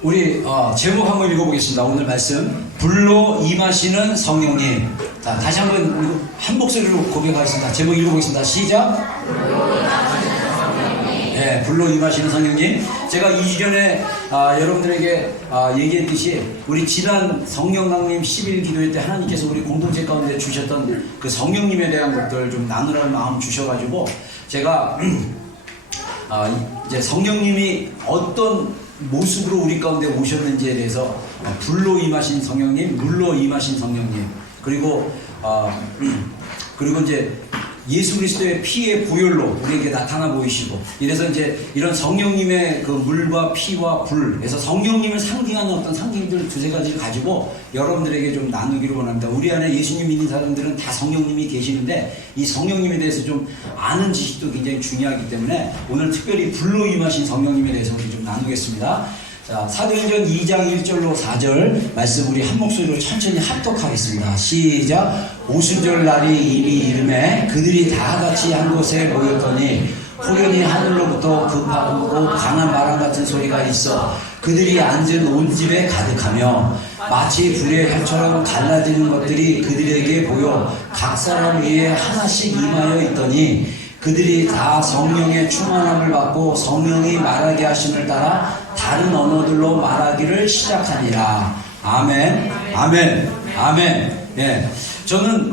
우리 제목 한번 읽어보겠습니다. 오늘 말씀 불로 임하시는 성령님. 자, 다시 한번 한 목소리로 고백하겠습니다. 제목 읽어보겠습니다. 시작. 네, 불로 임하시는 성령님. 제가 2주 전에 여러분들에게 얘기했듯이 우리 지난 성령강림 10일 기도회 때 하나님께서 우리 공동체 가운데 주셨던 그 성령님에 대한 것들 좀 나누라는 마음 주셔가지고 제가 이제 성령님이 어떤 모습으로 우리 가운데 오셨는지에 대해서 불로 임하신 성령님, 물로 임하신 성령님, 그리고 이제 예수 그리스도의 피의 보혈로 우리에게 나타나 보이시고, 이래서 이제 이런 성령님의 그 물과 피와 불, 그래서 성령님을 상징하는 어떤 상징들 두세 가지를 가지고 여러분들에게 좀 나누기를 원합니다. 우리 안에 예수님 믿는 사람들은 다 성령님이 계시는데 이 성령님에 대해서 좀 아는 지식도 굉장히 중요하기 때문에 오늘 특별히 불로 임하신 성령님에 대해서 우리 좀 나누겠습니다. 자, 사도행전 2장 1절로 4절 말씀 우리 한 목소리로 천천히 합독하겠습니다. 시작. 오순절 날이 이미 이름에 그들이 다 같이 한 곳에 모였더니 호련히 하늘로부터 급하고 강한 바람 같은 소리가 있어 그들이 앉은 온 집에 가득하며 마치 불의 혈처럼 갈라지는 것들이 그들에게 보여 각 사람 위에 하나씩 임하여 있더니 그들이 다 성령의 충만함을 받고 성령이 말하게 하심을 따라 다른 언어들로 말하기를 시작하니라. 아멘, 아멘, 아멘. 예, 저는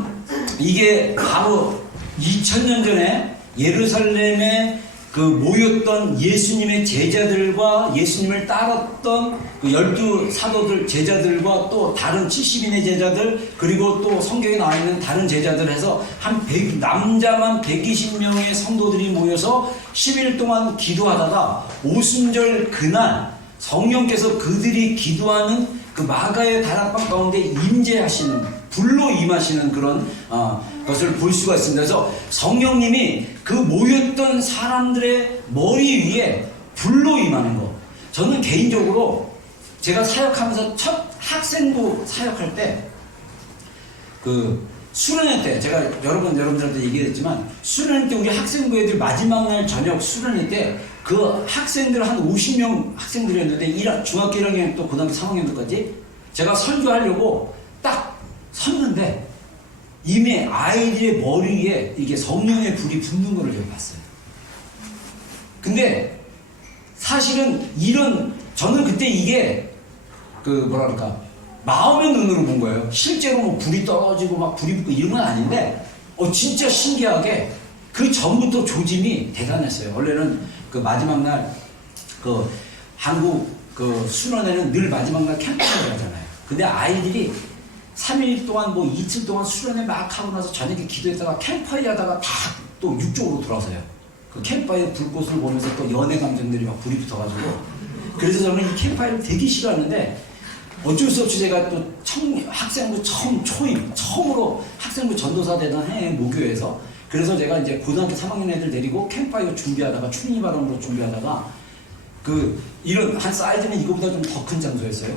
이게 바로 2000년 전에 예루살렘에 그 모였던 예수님의 제자들과 예수님을 따랐던 그 12 사도들 제자들과 또 다른 70인의 제자들, 그리고 또 성경에 나와 있는 다른 제자들 해서 한 남자만 120명의 성도들이 모여서 10일 동안 기도하다가 오순절 그날 성령께서 그들이 기도하는 그 마가의 다락방 가운데 임재하시는, 불로 임하시는 그런 것을 볼 수가 있습니다. 그래서 성령님이 그 모였던 사람들의 머리 위에 불로 임하는 것. 저는 개인적으로 제가 사역하면서 첫 학생부 사역할 때 그 수련회 때 제가 여러분들한테 얘기했지만 수련회 때 우리 학생부 애들 마지막 날 저녁 수련회 때 그 학생들 한 50명 학생들이었는데 중학교 1학년 또 고등학교 3학년까지 제가 설교하려고 딱 섰는데 이미 아이들의 머리 위에 이게 성령의 불이 붙는 거를 제가 봤어요. 근데 사실은 저는 그때 이게 마음의 눈으로 본 거예요. 실제로 뭐 불이 떨어지고 막 불이 붙고 이런 건 아닌데 진짜 신기하게 그 전부터 조짐이 대단했어요. 원래는 그 마지막 날 그 한국 그 수련회는 늘 마지막 날 캠프를 하잖아요. 근데 아이들이 3일 동안 뭐 이틀 동안 수련회 막 하고 나서 저녁에 기도했다가 캠프파이어 하다가 다 또 육족으로 돌아서요. 그 캠프파이어 불꽃을 보면서 또 연애 감정들이 막 불이 붙어가지고, 그래서 저는 이 캠프파이어를 되게 싫어하는데 어쩔 수 없이 제가 또 학생부 처음으로 학생부 전도사 되던 해에 모교에서, 그래서 제가 이제 고등학교 3학년 애들 데리고 캠프파이어 준비하다가 추리니 바람으로 준비하다가 이런 한 사이즈는 이거보다 좀 더 큰 장소였어요.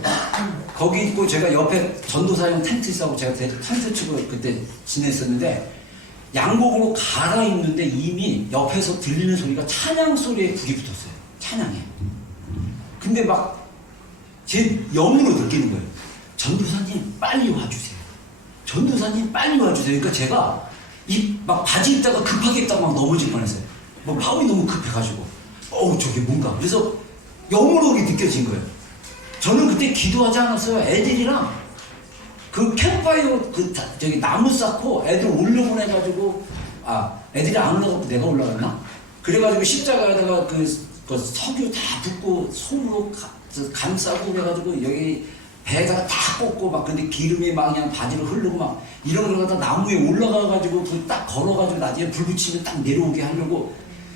거기 있고 제가 옆에 전도사용 텐트 있어서 제가 텐트 치고 그때 지냈었는데 양복으로 갈아입는데 이미 옆에서 들리는 소리가 찬양 소리에 불이 붙었어요. 찬양에. 근데 막 제 영으로 느끼는 거예요. 전도사님 빨리 와주세요. 전도사님 빨리 와주세요. 그러니까 제가 막 바지 입다가 급하게 입다가 막 넘어질 뻔했어요. 뭐 마음이 너무 급해가지고 저게 뭔가. 그래서 영으로 그게 느껴진 거예요. 저는 그때 기도하지 않았어요. 애들이랑 그 캠프파이어 저기 나무 쌓고 애들 올려보내가지고 애들이 안 올라가고 내가 올라갔나? 그래가지고 십자가에다가 그 석유 다 붓고 손으로 감싸고 그래가지고 여기 배에다가 다 꽂고 막, 근데 기름이 막 그냥 바지로 흐르고 막 이런 걸 갖다 나무에 올라가가지고 딱 걸어가지고 나중에 불 붙이면 딱 내려오게 하려고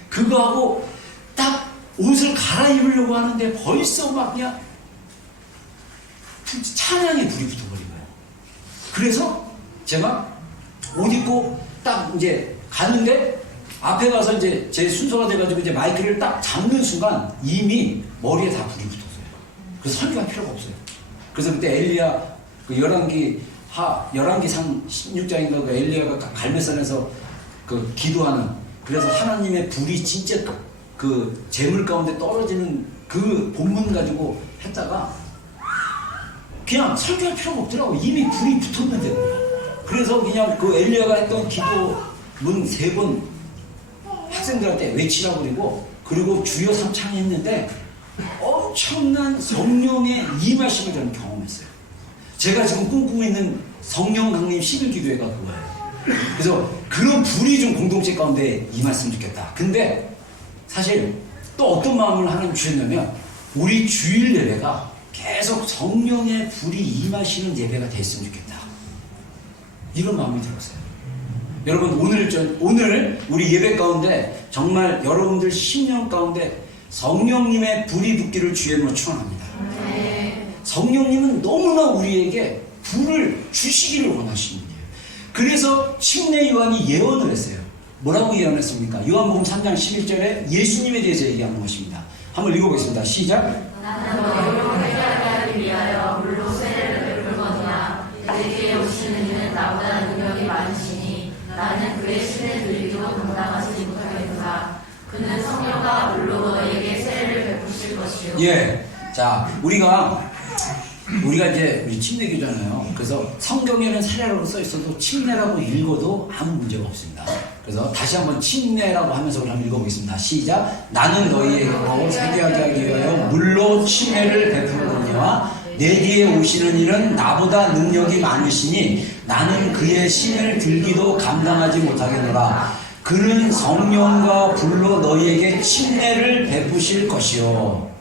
그거 하고 딱 옷을 갈아입으려고 하는데 벌써 막 그냥 찬양에 불이 붙어버린 거예요. 그래서 제가 옷 입고 딱 이제 갔는데 앞에 가서 이제 제 순서가 돼가지고 이제 마이크를 딱 잡는 순간 이미 머리에 다 불이 붙었어요. 그래서 설교할 필요가 없어요. 그래서 그때 엘리야 그 열왕기상 16장인가 그 엘리야가 갈멜산에서 그 기도하는, 그래서 하나님의 불이 진짜 그 재물 가운데 떨어지는 그 본문 가지고 했다가 그냥 설교할 필요가 없더라고. 이미 불이 붙었는데. 그래서 그냥 그 엘리야가 했던 기도문 3번 학생들한테 외치라고 그리고 주여 3창 했는데 엄청난 성령의 임하심을 저는 경험했어요. 제가 지금 꿈꾸고 있는 성령 강림 11기도회가 그거예요. 그래서 그런 불이 좀 공동체 가운데 임했으면 좋겠다. 근데 사실 또 어떤 마음을 하나님 주셨냐면 우리 주일 예배가 계속 성령의 불이 임하시는 예배가 됐으면 좋겠다. 이런 마음이 들었어요. 여러분 오늘 우리 예배 가운데 정말 여러분들 10년 가운데 성령님의 불이 붙기를 주의 이름으로 축원합니다. 성령님은 너무나 우리에게 불을 주시기를 원하시는 분이에요. 그래서 침례 요한이 예언을 했어요. 뭐라고 예언했습니까? 요한복음 3장 11절에 예수님에 대해서 얘기하는 것입니다. 한번 읽어보겠습니다. 시작. 나는 너희로 회개하게 위하여 물로 세례를 베풀거니와 내게 오시는 이는 나보다 능력이 많으시니 나는 그의 신을 들기도 감당하지 못하겠노라. 그는 성령과 물로 너희에게 세례를 베푸실 것이요. 예. 자, 우리가 이제 우리 침례교잖아요. 그래서 성경에는 세례라고 써 있어도 침례라고 읽어도 아무 문제가 없습니다. 그래서 다시 한번 침례라고 하면서 우리 한번 읽어보겠습니다. 시작. 나는 너희에게 회개하게 하기 위하여 물로 침례를 베푸거니와 내 뒤에 오시는 이는 나보다 능력이 많으시니 나는 그의 신을 들기도 감당하지 못하겠노라. 그는 성령과 불로 너희에게 침례를 베푸실 것이요.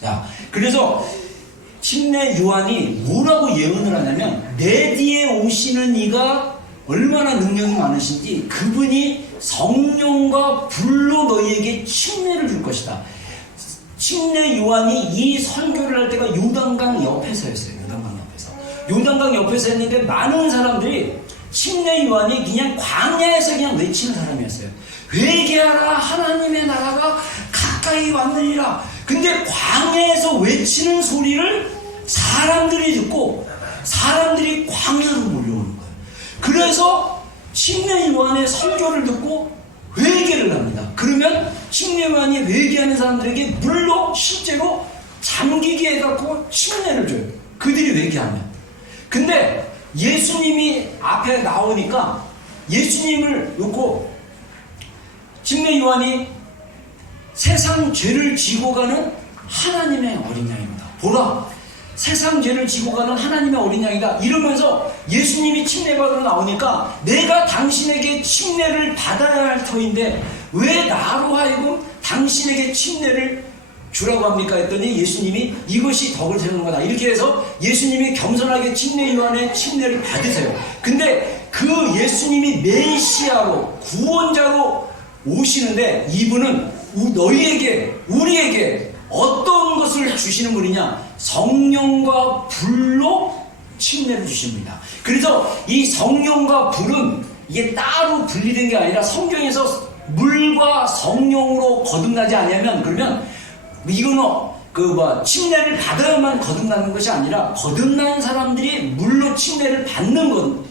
자, 그래서 침례 요한이 뭐라고 예언을 하냐면 내 뒤에 오시는 이가 얼마나 능력이 많으신지 그분이 성령과 불로 너희에게 침례를 줄 것이다. 침례 요한이 이 설교를 할 때가 요단강 옆에서였어요. 요단강 옆에서 했는데 많은 사람들이 침례 요한이 그냥 광야에서 그냥 외치는 사람이었어요. 회개하라, 하나님의 나라가 가까이 왔느니라. 근데 광야에서 외치는 소리를 사람들이 듣고 사람들이 광야로 몰려오는 거예요. 그래서 침례 요한의 설교를 듣고 회개를 합니다. 그러면 침례 요한이 회개하는 사람들에게 물로 실제로 잠기게 해갖고 침례를 줘요. 그들이 회개하면. 근데 예수님이 앞에 나오니까 예수님을 놓고 침례 요한이 세상 죄를 지고 가는 하나님의 어린 양입니다. 보라, 세상 죄를 지고 가는 하나님의 어린 양이다. 이러면서 예수님이 침례받으러 나오니까 내가 당신에게 침례를 받아야 할 터인데 왜 나로 하여금 당신에게 침례를 주라고 합니까? 했더니 예수님이 이것이 덕을 세우는 거다. 이렇게 해서 예수님이 겸손하게 침례 요한의 침례를 받으세요. 근데 그 예수님이 메시아로 구원자로 오시는데 이분은 너희에게 우리에게 어떤 것을 주시는 분이냐? 성령과 불로 침례를 주십니다. 그래서 이 성령과 불은 이게 따로 분리된 게 아니라 성경에서 물과 성령으로 거듭나지 않으면 그러면 이거는 침례를 받아야만 거듭나는 것이 아니라 거듭난 사람들이 물로 침례를 받는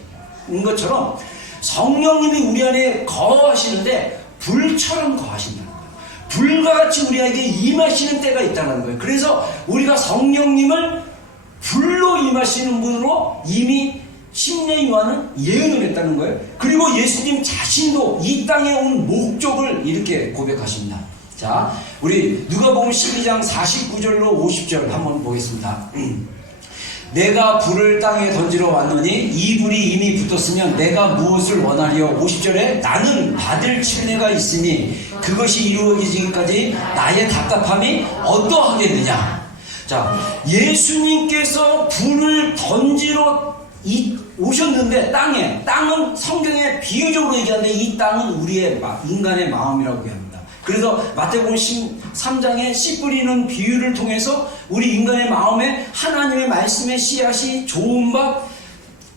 것처럼 성령님이 우리 안에 거하시는데 불처럼 거하신다는 거예요. 불과 같이 우리에게 임하시는 때가 있다는 거예요. 그래서 우리가 성령님을 불로 임하시는 분으로 이미 침례 요한은 예언을 했다는 거예요. 그리고 예수님 자신도 이 땅에 온 목적을 이렇게 고백하십니다. 자, 우리 누가복음 12장 49절로 50절 한번 보겠습니다. 내가 불을 땅에 던지러 왔노니 이 불이 이미 붙었으면 내가 무엇을 원하리요? 50절에 나는 받을 침례가 있으니 그것이 이루어지기까지 나의 답답함이 어떠하겠느냐? 자, 예수님께서 불을 던지러 오셨는데 땅은 성경에 비유적으로 얘기하는데 이 땅은 우리의 인간의 마음이라고 합니다. 그래서 마태복음 3장에 씨 뿌리는 비유를 통해서 우리 인간의 마음에 하나님의 말씀의 씨앗이 좋은 밭,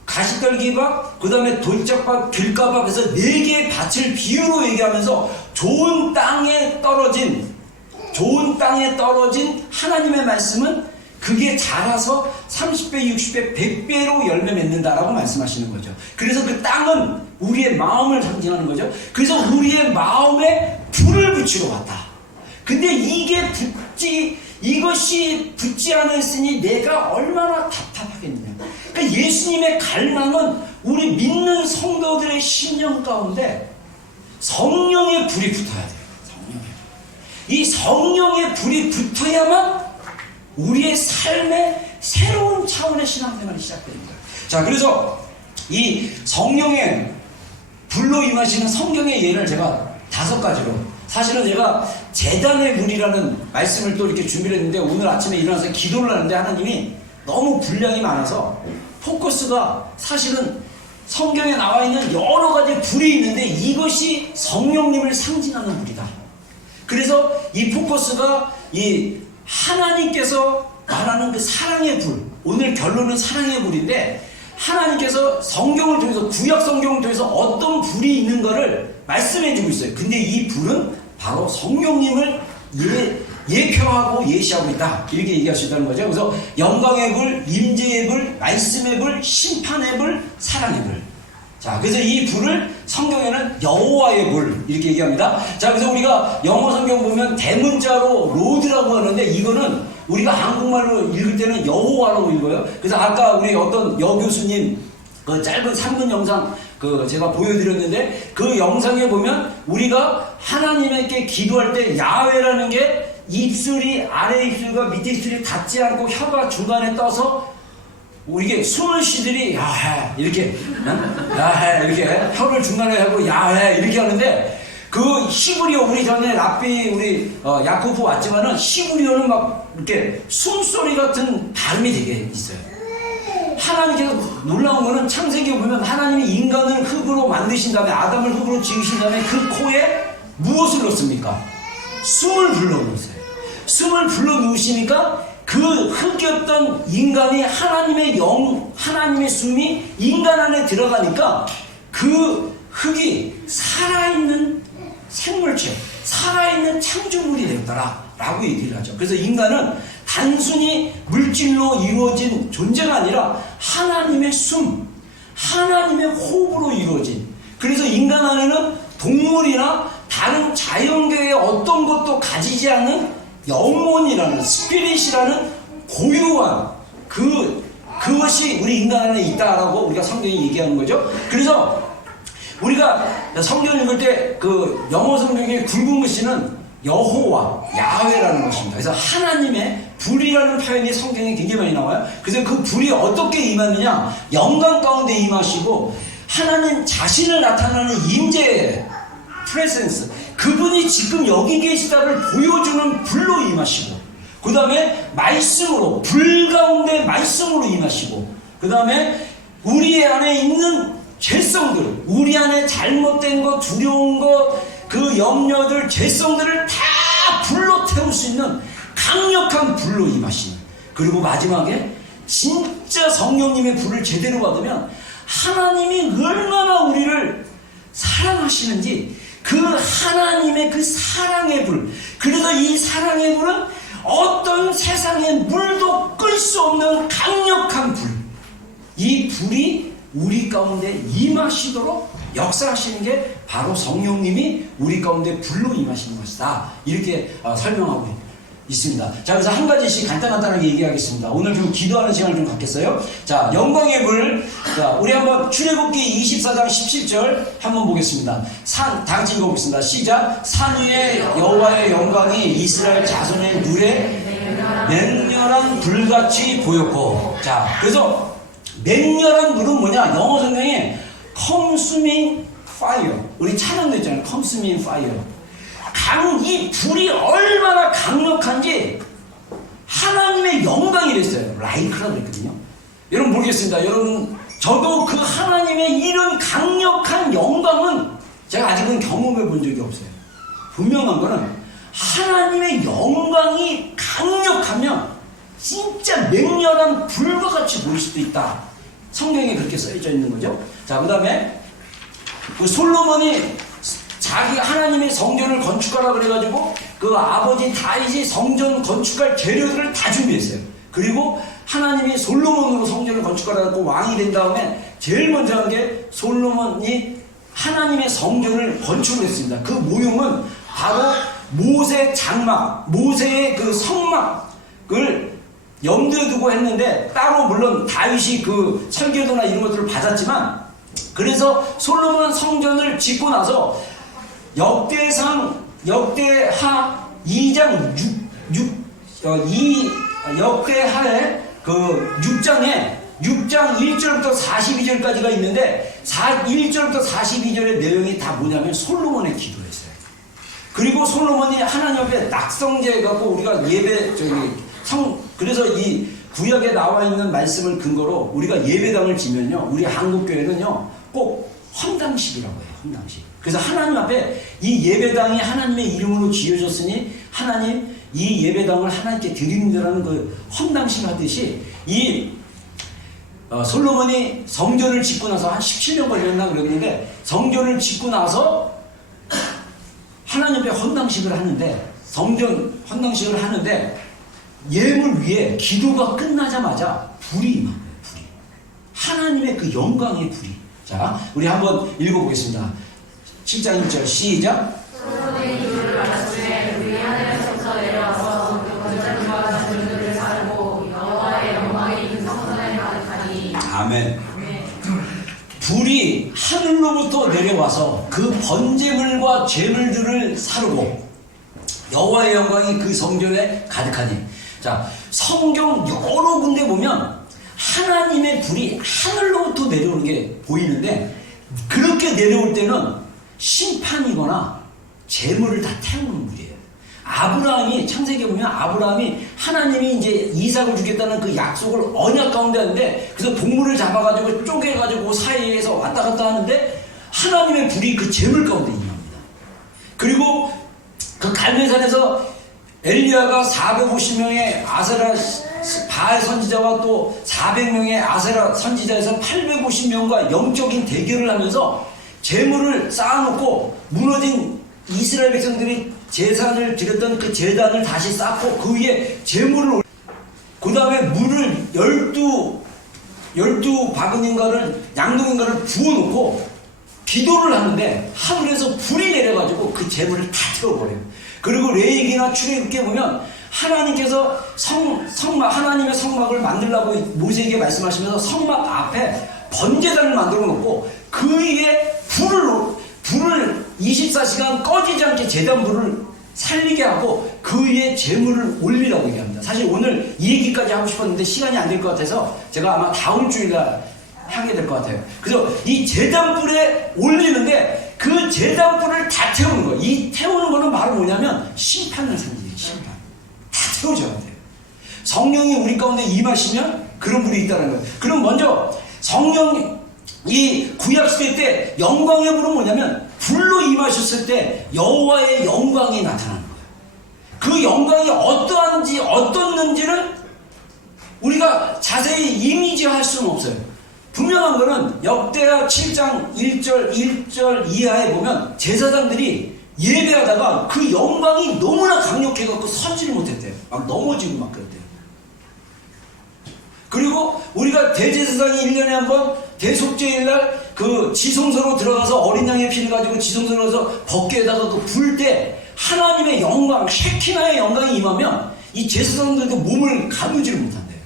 가시떨기밭, 그 다음에 돌짝밭, 길가밭, 그래서 4개의 밭을 비유로 얘기하면서 좋은 땅에 떨어진 하나님의 말씀은 그게 자라서 30배, 60배, 100배로 열매 맺는다라고 말씀하시는 거죠. 그래서 그 땅은 우리의 마음을 상징하는 거죠. 그래서 우리의 마음에 불을 붙이러 왔다. 근데 이게 이것이 붙지 않았으니 내가 얼마나 답답하겠느냐. 그러니까 예수님의 갈망은 우리 믿는 성도들의 심령 가운데 성령의 불이 붙어야 돼요. 이 성령의 불이 붙어야만 우리의 삶의 새로운 차원의 신앙생활이 시작되는 거예요. 자, 그래서 이 성령의 불로 임하시는 성경의 예를 제가 5가지로, 사실은 제가 제단의 문이라는 말씀을 또 이렇게 준비를 했는데 오늘 아침에 일어나서 기도를 하는데 하나님이 너무 분량이 많아서 포커스가 사실은 성경에 나와 있는 여러 가지 불이 있는데 이것이 성령님을 상징하는 불이다. 그래서 이 포커스가 이 하나님께서 말하는 그 사랑의 불, 오늘 결론은 사랑의 불인데 하나님께서 성경을 통해서, 구약 성경을 통해서 어떤 불이 있는가를 말씀해 주고 있어요. 근데 이 불은 바로 성령님을 예표하고 예시하고 있다, 이렇게 얘기할 수 있다는 거죠. 그래서 영광의 불, 임재의 불, 말씀의 불, 심판의 불, 사랑의 불. 자, 그래서 이 불을 성경에는 여호와의 불 이렇게 얘기합니다. 자, 그래서 우리가 영어 성경 보면 대문자로 로드라고 하는데 이거는 우리가 한국말로 읽을 때는 여호와라고 읽어요. 그래서 아까 우리 어떤 여교수님 그 짧은 3분 영상 그 제가 보여드렸는데 그 영상에 보면 우리가 하나님께 기도할 때 야훼라는 게 입술이 아래 입술과 밑에 입술이 닿지 않고 혀가 중간에 떠서 우리게 숨을 쉬들이 야해 이렇게 야해 이렇게 혀를 중간에 하고 야해 이렇게 하는데 그 히브리어, 우리 전에 랍비 우리 야코프 왔지만은 히브리어는 막 이렇게 숨소리 같은 발음이 되게 있어요. 하나님께서 놀라운 거는 창세기에 보면 하나님이 인간을 흙으로 만드신 다음에 아담을 흙으로 지으신 다음에 그 코에 무엇을 넣습니까? 숨을 불러놓으세요. 숨을 불러놓으시니까 그 흙이었던 인간이 하나님의 하나님의 숨이 인간 안에 들어가니까 그 흙이 살아있는 생물체, 살아있는 창조물이 되었더라 라고 얘기를 하죠. 그래서 인간은 단순히 물질로 이루어진 존재가 아니라 하나님의 숨, 하나님의 호흡으로 이루어진, 그래서 인간 안에는 동물이나 다른 자연계의 어떤 것도 가지지 않는 영혼이라는, 스피릿이라는 고유한 그것이 우리 인간 안에 있다라고 우리가 성경이 얘기하는 거죠. 그래서 우리가 성경 읽을 때 그 영어 성경의 굵은 글씨는 여호와, 야훼라는 것입니다. 그래서 하나님의 불이라는 표현이 성경에 굉장히 많이 나와요. 그래서 그 불이 어떻게 임하느냐, 영광 가운데 임하시고 하나님 자신을 나타나는 임재, 프레센스, 그분이 지금 여기 계시다를 보여주는 불로 임하시고, 그 다음에 말씀으로, 불 가운데 말씀으로 임하시고, 그 다음에 우리 안에 있는 죄성들, 우리 안에 잘못된 것, 두려운 것, 그 염려들, 죄성들을 다 불로 태울 수 있는 강력한 불로 임하시는, 그리고 마지막에 진짜 성령님의 불을 제대로 받으면 하나님이 얼마나 우리를 사랑하시는지 그 하나님의 그 사랑의 불, 그래서 이 사랑의 불은 어떤 세상의 물도 끌 수 없는 강력한 불, 이 불이 우리 가운데 임하시도록 역사하시는 게 바로 성령님이 우리 가운데 불로 임하시는 것이다, 이렇게 설명하고 있습니다. 자, 그래서 한 가지씩 간단하게 얘기하겠습니다. 오늘 좀 기도하는 시간을 좀 갖겠어요. 자, 영광의 불. 자, 우리 한번 출애굽기 24장 17절 한번 보겠습니다. 다 같이 읽어보겠습니다. 시작. 산 위에 여호와의 영광이 이스라엘 자손의 눈에 맹렬한 불같이 보였고. 자, 그래서 맹렬한 불은 뭐냐? 영어 성경에 consuming fire. 우리 찬양도 있잖아요. consuming fire. 이 불이 얼마나 강력한지 하나님의 영광이 됐어요. 라이크라고 했거든요. 여러분 모르겠습니다. 여러분, 저도 그 하나님의 이런 강력한 영광은 제가 아직은 경험해 본 적이 없어요. 분명한 거는 하나님의 영광이 강력하면 진짜 맹렬한 불과 같이 보일 수도 있다. 성경에 그렇게 써져 있는 거죠. 자, 그 다음에 그 솔로몬이 자기 하나님의 성전을 건축하라 그래가지고 그 아버지 다윗이 성전 건축할 재료들을 다 준비했어요. 그리고 하나님이 솔로몬으로 성전을 건축하라고 왕이 된 다음에 제일 먼저 한 게 솔로몬이 하나님의 성전을 건축을 했습니다. 그 모형은 바로 모세 장막, 모세의 그 성막, 염두에 두고 했는데 따로 물론 다윗이 그 설계도나 이런 것들을 받았지만 그래서 솔로몬 성전을 짓고 나서 역대하 2장 6, 그 6장 1절부터 42절까지가 있는데 1절부터 42절의 내용이 다 뭐냐면 솔로몬의 기도였어요. 그리고 솔로몬이 하나님 앞에 낙성제 갖고 우리가 그래서 이 구약에 나와 있는 말씀을 근거로 우리가 예배당을 지면요, 우리 한국교회는요 꼭 헌당식이라고 해요. 헌당식. 그래서 하나님 앞에 이 예배당이 하나님의 이름으로 지어졌으니 하나님 이 예배당을 하나님께 드립니다라는 그 헌당식 하듯이 이 솔로몬이 성전을 짓고 나서 한 17년 걸렸나 그랬는데 성전을 짓고 나서 하나님 앞에 헌당식을 하는데 성전 헌당식을 하는데 예물 위에 기도가 끝나자마자 불이 임한 거예요. 불이. 하나님의 그 영광의 불이. 자, 우리 한번 읽어보겠습니다. 7장 1절 시작. 솔로몬이 이유를 말하시되 우리 하늘에서부터 내려와서 원자들과 자들을 사르고 여호와의 영광이 있는 성전에 가득하니. 아멘. 불이 하늘로부터 내려와서 그 번제물과 제물들을 사르고 여호와의 영광이 그 성전에 가득하니. 자, 성경 여러 군데 보면 하나님의 불이 하늘로부터 내려오는 게 보이는데 그렇게 내려올 때는 심판이거나 재물을 다 태우는 불이에요. 아브라함이 창세기에 보면 아브라함이 하나님이 이제 이삭을 주겠다는 그 약속을 언약 가운데 하는데 그래서 동물을 잡아가지고 쪼개가지고 사이에서 왔다 갔다 하는데 하나님의 불이 그 재물 가운데 임합니다. 그리고 그 갈멜산에서 엘리야가 450명의 아세라 바알 선지자와 또 400명의 아세라 선지자에서 850명과 영적인 대결을 하면서 재물을 쌓아놓고 무너진 이스라엘 백성들이 제사를 드렸던 그 제단을 다시 쌓고 그 위에 재물을 그 다음에 물을 12바구니인가를 양동인가를 부어놓고 기도를 하는데 하늘에서 불이 내려가지고 그 재물을 다 태워버려요. 그리고 레위기나 출애굽기에 보면 하나님께서 하나님의 성막을 만들라고 모세에게 말씀하시면서 성막 앞에 번제단을 만들어 놓고 그 위에 불을 24시간 꺼지지 않게 제단 불을 살리게 하고 그 위에 재물을 올리라고 얘기합니다. 사실 오늘 이 얘기까지 하고 싶었는데 시간이 안 될 것 같아서 제가 아마 다음 주일날 하게 될 것 같아요. 그래서 이 제단불에 올리는데 그 제단불을 다 태우는 거예요. 이 태우는 거는 바로 뭐냐면 심판을 상징해요. 심판. 다 태워줘야 돼요. 성령이 우리 가운데 임하시면 그런 불이 있다는 거예요. 그럼 먼저 이 구약시대 때 영광의 불은 뭐냐면 불로 임하셨을 때 여호와의 영광이 나타나는 거예요. 그 영광이 어떻는지를 우리가 자세히 이미지할 수는 없어요. 분명한 거는 역대하 7장 1절 이하에 보면 제사장들이 예배하다가 그 영광이 너무나 강력해갖고 서지를 못했대요. 막 넘어지고 막 그랬대요. 그리고 우리가 대제사장이 1년에 한 번 대속죄일날 그 지성소로 들어가서 어린 양의 피를 가지고 지성소로 가서 법궤에다가 그 불 때 하나님의 영광, 쉐키나의 영광이 임하면 이 제사장들도 몸을 가누지를 못한대요.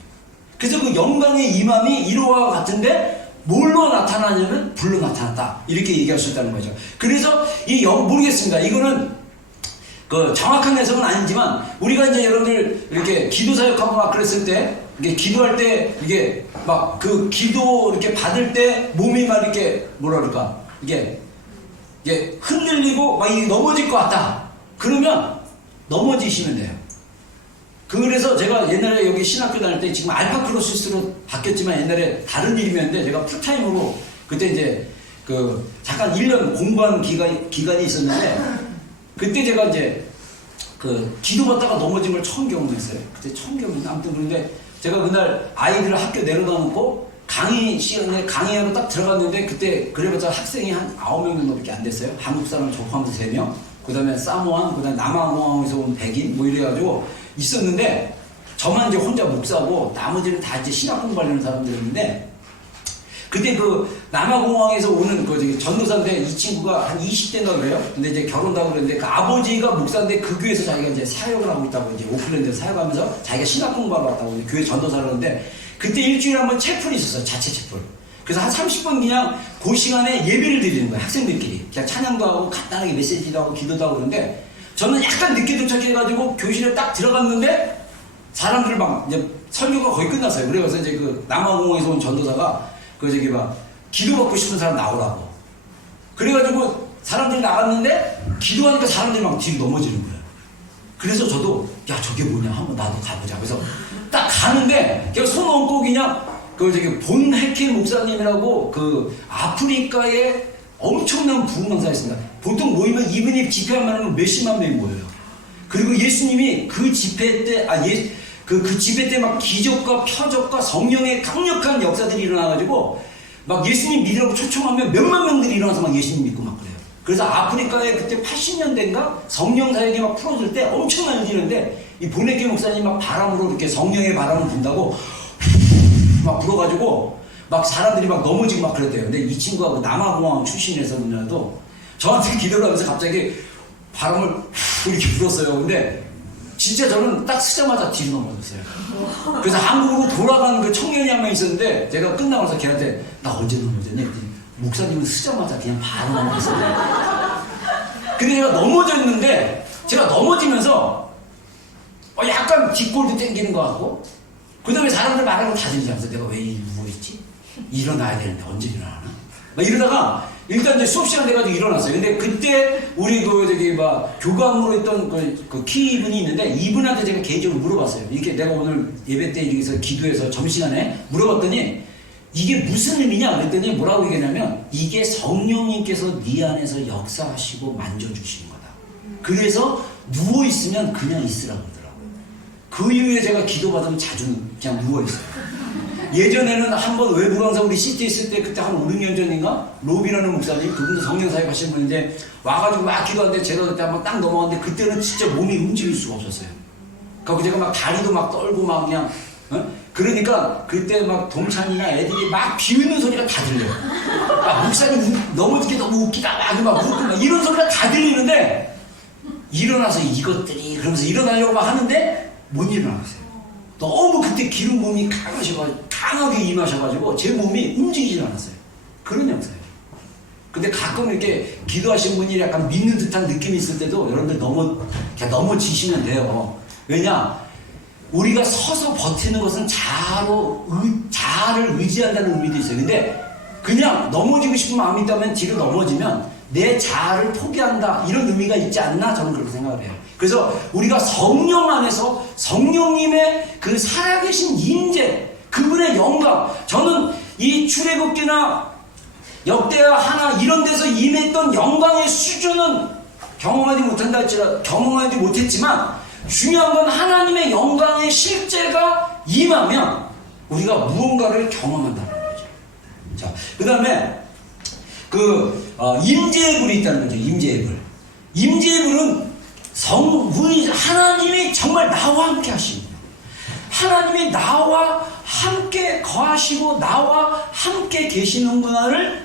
그래서 그 영광의 임함이 이로와 같은데 뭘로 나타나냐면 불로 나타났다. 이렇게 얘기할 수 있다는 거죠. 그래서 모르겠습니다. 이거는 그 정확한 해석은 아니지만 우리가 이제 여러분들 이렇게 기도 사역하고 막 그랬을 때 이게 기도할 때 이게 막 그 기도 이렇게 받을 때 몸이 막 이렇게 뭐라 그럴까 이게 흔들리고 막 이게 넘어질 것 같다. 그러면 넘어지시면 돼요. 그래서 제가 옛날에 여기 신학교 다닐 때 지금 알파크로시스로 바뀌었지만 옛날에 다른 이름이었는데 제가 풀타임으로 그때 이제 그 잠깐 1년 공부한 기간이 있었는데 그때 제가 이제 그 기도받다가 넘어진 걸 처음 경험했어요. 그때 처음 경험했는데 아무튼 그런데 제가 그날 아이들을 학교 내려다 놓고 강의 시간에 강의하러 딱 들어갔는데 그때 그래봤자 학생이 한 9명 정도밖에 안 됐어요. 한국 사람 접하면서 3명, 그 다음에 사모안, 그 다음에 남아공항에서 온 백인 뭐 이래가지고 있었는데 저만 이제 혼자 목사고 나머지는 다 이제 신학 공부하려는 사람들이었는데 그때 그 남아공항에서 오는 그 저기 전도사인데 이 친구가 한 20대인가 그래요. 근데 이제 결혼도 하고 그랬는데 그 아버지가 목사인데 그 교회에서 자기가 이제 사역을 하고 있다고 이제 오클랜드에서 사역하면서 자기가 신학 공부하러 왔다고 교회 전도사를 하는데 그때 일주일에 한 번 채플이 있었어요. 자체 채플. 그래서 한 30분 그냥 그 시간에 예배를 드리는 거예요. 학생들끼리. 그냥 찬양도 하고 간단하게 메시지도 하고 기도도 하고 그러는데 저는 약간 늦게 도착해가지고 교실에 딱 들어갔는데 사람들 막 이제 설교가 거의 끝났어요. 그래서 이제 그 남아공항에서 온 전도사가 그 저기 막 기도 받고 싶은 사람 나오라고. 그래가지고 사람들이 나갔는데 기도하니까 사람들이 막 뒤로 넘어지는 거예요. 그래서 저도 야 저게 뭐냐 한번 나도 가보자. 그래서 딱 가는데 그냥 손 얹고 그냥 그 저기 본 해케 목사님이라고 그 아프리카에 엄청난 부흥강사 있습니다. 보통 모이면 이분이 집회만 하면 몇십만 명이 모여요. 그리고 예수님이 그 집회 때 그 집회 때 막 기적과 표적과 성령의 강력한 역사들이 일어나가지고 막 예수님 믿으라고 초청하면 몇만 명들이 일어나서 막 예수님 믿고 막 그래요. 그래서 아프리카에 그때 80년대인가 성령 사역이 막 풀어질 때 엄청난 일이 있는데 이 보네케 목사님 막 바람으로 이렇게 성령의 바람을 분다고 막 불어가지고 막 사람들이 막 넘어지고 막 그랬대요. 근데 이 친구가 그 남아공항 출신에서 그녀도 저한테 기도를 하면서 갑자기 바람을 이렇게 불었어요. 근데 진짜 저는 딱 쓰자마자 뒤로 넘어졌어요. 그래서 한국으로 돌아가는 그 청년이 한 명 있었는데 제가 끝나고 나서 걔한테 나 언제 넘어졌냐? 그랬더니 목사님은 쓰자마자 그냥 바로 넘어졌어요. 근데 제가 넘어졌는데 제가 넘어지면서 약간 뒷골도 땡기는 것 같고 그 다음에 사람들 말하는 거 다 들리지 않아서 내가 왜 누워있지? 일어나야 되는데 언제 일어나나? 막 이러다가 일단 이제 수업 시간 돼가지고 일어났어요. 근데 그때 우리 그 저기 막 교감으로 있던 그 키분이 있는데 이분한테 제가 개인적으로 물어봤어요. 이렇게 내가 오늘 예배 때 여기서 기도해서 점심시간에 물어봤더니 이게 무슨 의미냐 그랬더니 뭐라고 얘기하냐면 이게 성령님께서 네 안에서 역사하시고 만져주시는 거다. 그래서 누워있으면 그냥 있으라고 그러더라고요. 그 이후에 제가 기도받으면 자주 그냥 누워있어요. 예전에는 한번 외부 강사 우리 시티 있을 때 그때 한 5, 6년 전인가 로비라는 목사님 그분도 성령 사역 하시는 분인데 와가지고 막 기도하는데 제가 그때 한번 딱 넘어갔는데 그때는 진짜 몸이 움직일 수가 없었어요. 그래서 제가 막 다리도 막 떨고 막 그냥 그러니까 그때 막 동찬이나 애들이 막 비웃는 소리가 다 들려요. 목사님 넘어지게 너무 웃기다 막 웃고 막 이런 소리가 다 들리는데 일어나서 이것들이 그러면서 일어나려고 막 하는데 못 일어나겠어요. 너무 그때 기름 몸이 강하게 임하셔가지고 제 몸이 움직이질 않았어요. 그런 영상이에요. 근데 가끔 이렇게 기도하시는 분이 약간 믿는 듯한 느낌이 있을 때도 여러분들 넘어지시면 돼요. 왜냐? 우리가 서서 버티는 것은 자아를 의지한다는 의미도 있어요. 근데 그냥 넘어지고 싶은 마음이 있다면 뒤로 넘어지면 내 자아를 포기한다 이런 의미가 있지 않나 저는 그렇게 생각을 해요. 그래서 우리가 성령 안에서 성령님의 그 살아계신 임재 그분의 영광 저는 이 출애굽기나 역대하 하나 이런 데서 임했던 영광의 수준은 경험하지 못했지만 중요한 건 하나님의 영광의 실제가 임하면 우리가 무언가를 경험한다는 거죠. 자, 그 다음에 임재의 불이 있다는 거죠. 임재의 불. 임재의 불은 하나님이 정말 나와 함께 하십니다. 하나님이 나와 함께 거하시고 나와 함께 계시는구나를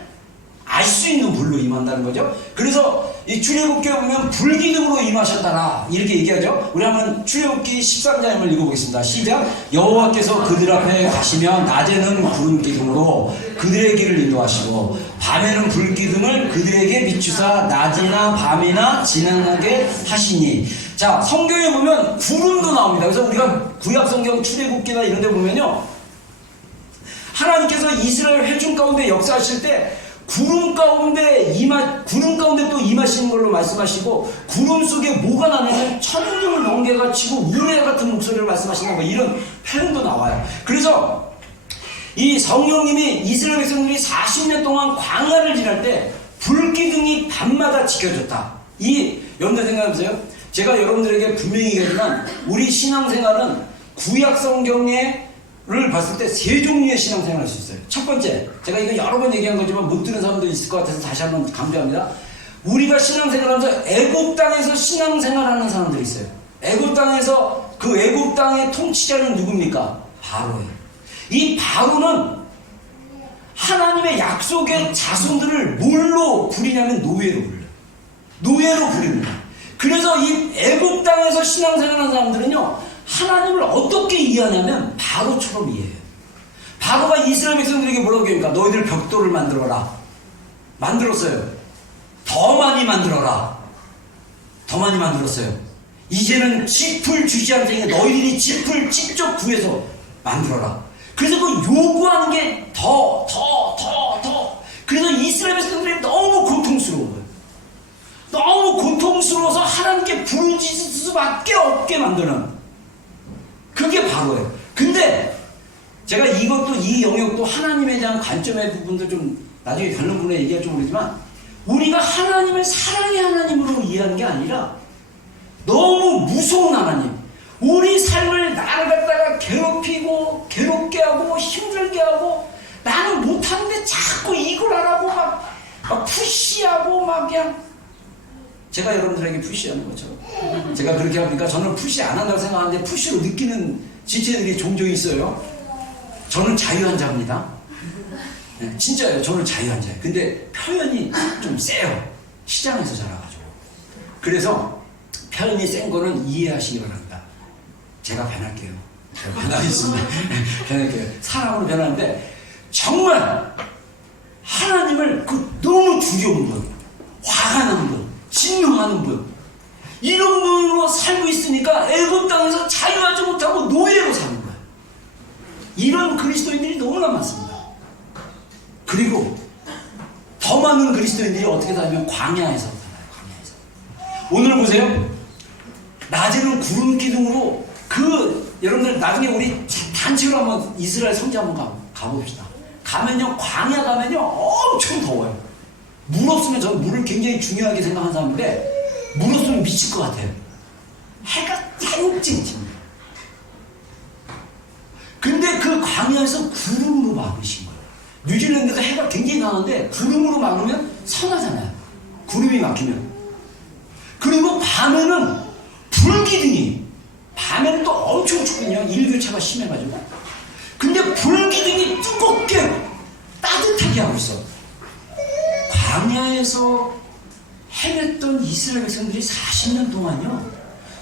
알 수 있는 불로 임한다는 거죠. 그래서 이 출애굽기에 보면 불기둥으로 임하셨다라 이렇게 얘기하죠. 우리 한번 출애굽기 13장을 읽어보겠습니다. 시작. 여호와께서 그들 앞에 가시면 낮에는 구름 기둥으로 그들의 길을 인도하시고 밤에는 불기둥을 그들에게 비추사 낮이나 밤이나 지나가게 하시니. 자, 성경에 보면 구름도 나옵니다. 그래서 우리가 구약성경 출애굽기나 이런 데 보면요 하나님께서 이스라엘 회중 가운데 역사하실 때 구름 가운데 또 임하시는 걸로 말씀하시고 구름 속에 뭐가 나냐면 천둥 번개가 치고 우레 같은 목소리를 말씀하시는 거 이런 표현도 나와요. 그래서 이 성령님이 이스라엘 백성들이 40년 동안 광야를 지날 때 불기둥이 밤마다 지켜줬다. 여러분들 생각해보세요. 제가 여러분들에게 분명히 얘기하지만 우리 신앙생활은 구약 성경에 를 봤을 때 세 종류의 신앙생활을 할 수 있어요. 첫 번째, 제가 이거 여러 번 얘기한 거지만 못 들은 사람도 있을 것 같아서 다시 한번 강조합니다. 우리가 신앙생활하면서 애굽 땅에서 신앙생활하는 사람들이 있어요. 애굽 땅에서 그 애굽 땅의 통치자는 누굽니까? 바로예요. 이 바로는 하나님의 약속의 자손들을 뭘로 부리냐면 노예로 불려요. 노예로 부립니다. 그래서 이 애국 땅에서 신앙생활하는 사람들은요, 하나님을 어떻게 이해하냐면 바로처럼 이해해요. 바로가 이스라엘 백성들에게 뭐라고 얘기합니까? 너희들 벽돌을 만들어라. 만들었어요. 더 많이 만들어라. 더 많이 만들었어요. 이제는 짚을 주지 않으니 너희들이 짚을 직접 구해서 만들어라. 그래서 그 요구하는 게 더. 그래서 이스라엘 백성들이 너무 고통스러운 거예요. 너무 고통스러워서 하나님께 부르짖을 수밖에 없게 만드는, 그게 바로예요. 근데 제가 이것도, 이 영역도 하나님에 대한 관점의 부분도 좀 나중에 결론부분에 얘기할 줄 모르지만, 우리가 하나님을 사랑의 하나님으로 이해하는 게 아니라 너무 무서운 하나님, 우리 삶을 나를 갖다가 괴롭히고 괴롭게 하고 힘들게 하고 나는 못하는데 자꾸 이걸 하라고 막 푸시하고 막 그냥, 제가 여러분들에게 푸시하는 것처럼 제가 그렇게 하니까 저는 푸시 안 한다고 생각하는데 푸시로 느끼는 지체들이 종종 있어요. 저는 자유한자입니다. 네, 진짜예요. 저는 자유한자예요. 근데 표현이 좀 세요. 시장에서 자라가지고. 그래서 표현이 센 거는 이해하시기 바랍니다. 제가 변할게요. 제가 변하겠습니다. 변할게요. 사람으로 변하는데, 정말 하나님을 너무 두려운 분, 화가 나는 분, 진노하는 분, 이런 분으로 살고 있으니까 애굽 땅에서 자유하지 못하고 노예로 사는 거예요. 이런 그리스도인들이 너무나 많습니다. 그리고 더 많은 그리스도인들이 어떻게 살면 광야에서 살아요. 광야에서. 오늘 보세요. 낮에는 구름 기둥으로, 여러분들 나중에 우리 단체로 한번 이스라엘 성지 한번 가봅시다. 가면요, 광야 가면요 엄청 더워요. 물 없으면, 저는 물을 굉장히 중요하게 생각하는 사람인데 물 없으면 미칠 것 같아요. 해가 쨍쨍집니다. 근데 그 광야에서 구름으로 막으신 거예요. 뉴질랜드가 해가 굉장히 강한데 구름으로 막으면 선하잖아요. 구름이 막히면. 그리고 밤에는 불기둥이, 밤에는 또 엄청 춥거든요. 일교차가 심해가지고. 근데 불기둥이 뜨겁게 따뜻하게 하고 있어. 광야에서 헤맸던 이스라엘 백성들이 40년 동안요,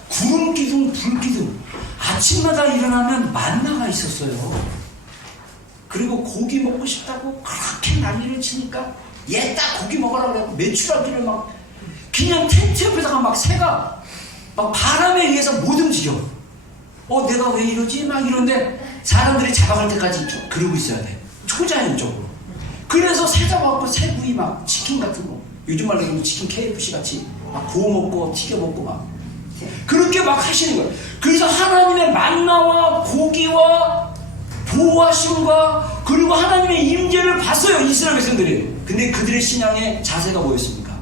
구름기둥, 불기둥, 아침마다 일어나면 만나가 있었어요. 그리고 고기 먹고 싶다고 그렇게 난리를 치니까 얘 딱 고기 먹으라고 그래서 메추라기를 막 그냥 텐트 옆에다가 막 새가 막 바람에 의해서 못 움직여. 내가 왜 이러지? 막 이런데 사람들이 잡아갈 때까지 그러고 있어야 돼. 초자연적으로. 그래서 새 잡아갖고 새구이 막 치킨 같은 거, 요즘 말로 하면 치킨 KFC 같이 막 구워 먹고 튀겨 먹고 막 그렇게 막 하시는 거예요. 그래서 하나님의 만나와 고기와 보호하심과 그리고 하나님의 임재를 봤어요, 이스라엘 백성들이. 근데 그들의 신앙의 자세가 뭐였습니까?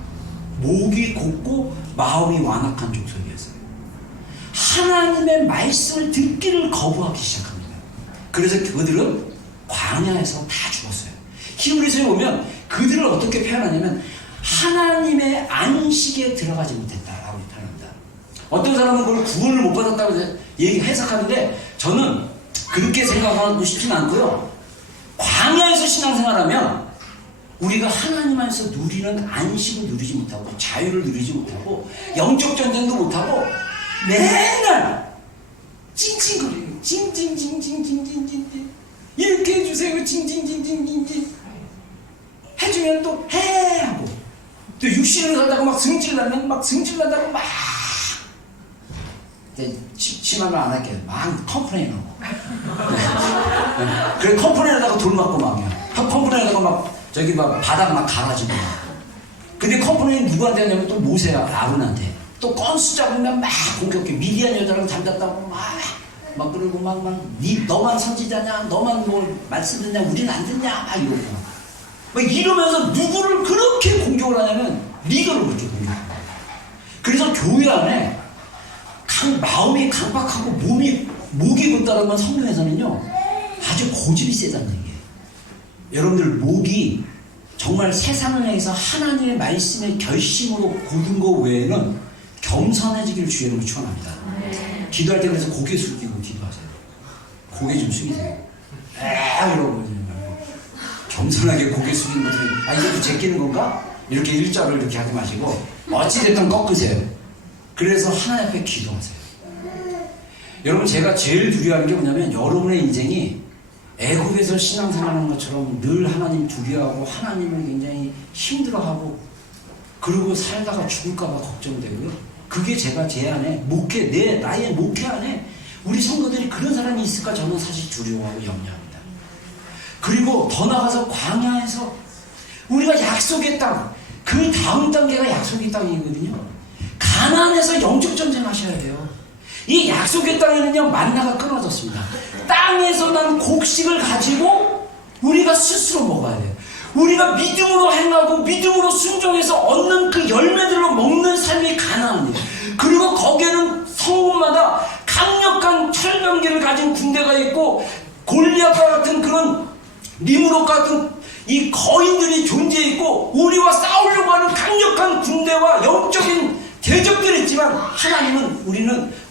목이 곧고 마음이 완악한 족속이었어요. 하나님의 말씀을 듣기를 거부하기 시작합니다. 그래서 그들은 광야에서 다 죽었어요. 히브리서에 보면 그들을 어떻게 표현하냐면 하나님의 안식에 들어가지 못했다라고 표현합니다. 어떤 사람은 그걸 구원을 못 받았다고 해석하는데 저는 그렇게 생각하고 싶지는 않고요. 광야에서 신앙생활하면 우리가 하나님 안에서 누리는 안식을 누리지 못하고 자유를 누리지 못하고 영적 전쟁도 못하고 맨날 찡찡거려요. 찡찡찡찡찡찡찡찡 이렇게 해주세요. 찡찡찡찡찡찡 해주면 또 해 하고, 또 육신을 살다가 막 승질나면 막 승질난다고 막 심하면 안 할게요. 막 컴플레인하고 그래 컴플레인하다가 돌 맞고 막이야. 컴플레인하다가 막 저기 막 바닥 막 갈아지고 막. 근데 컴플레인 누구한테 하냐면 또 모세야, 아론한테. 또 건수 잡으면 막 공격해. 미디안 여자랑 잠잤다고 막 그러고 막 너만 선지자냐, 너만 뭐 말씀 듣냐, 우린 안 듣냐 막 이러고 막 이러면서 누구를 그렇게 공격을 하냐면 리더를 그렇게 공격합니다. 그래서 교회 안에 마음이 강박하고 목이 굳다라면 성경에서는요 아주 고집이 세다는 얘기예요. 여러분들 목이 정말 세상을 향해서 하나님의 말씀의 결심으로 굳은 거 외에는 겸손해지기를 주의 이름으로 축원합니다. 기도할 때 그래서 고개 숙이고 기도하세요. 고개 좀 숙이세요. 이러고 겸손하게 고개 숙이는 분들이 이것도 제끼는 건가? 이렇게 일자로 이렇게 하지 마시고 어찌됐든 꺾으세요. 그래서 하나님 앞에 기도하세요. 여러분, 제가 제일 두려워하는 게 뭐냐면 여러분의 인생이 애굽에서 신앙생활하는 것처럼 늘 하나님 두려워하고 하나님을 굉장히 힘들어하고 그리고 살다가 죽을까봐 걱정되고요. 그게 제가 제 안에 나의 목회 안에 우리 성도들이 그런 사람이 있을까 저는 사실 두려워하고 염려합니다. 그리고 더 나아가서 광야에서 우리가 약속의 땅, 그 다음 단계가 약속의 땅이거든요. 가나안에서 영적 전쟁 하셔야 돼요. 이 약속의 땅에는요, 만나가 끊어졌습니다. 땅에서 난 곡식을 가지고 우리가 스스로 먹어야 돼요. 우리가 믿음으로 행하고 믿음으로 순종해서 얻는 그 열매들로 먹는 삶이 가나안이에요. 그리고 거기에는 성읍마다 강력한 철병기를 가진 군대가 있고 골리앗과 같은 그런 니무롯 같은 이 거인들이 존재해 있고 우리와 싸우려고 하는 강력한 군대와 영적인 대적들이 있지만 하나님은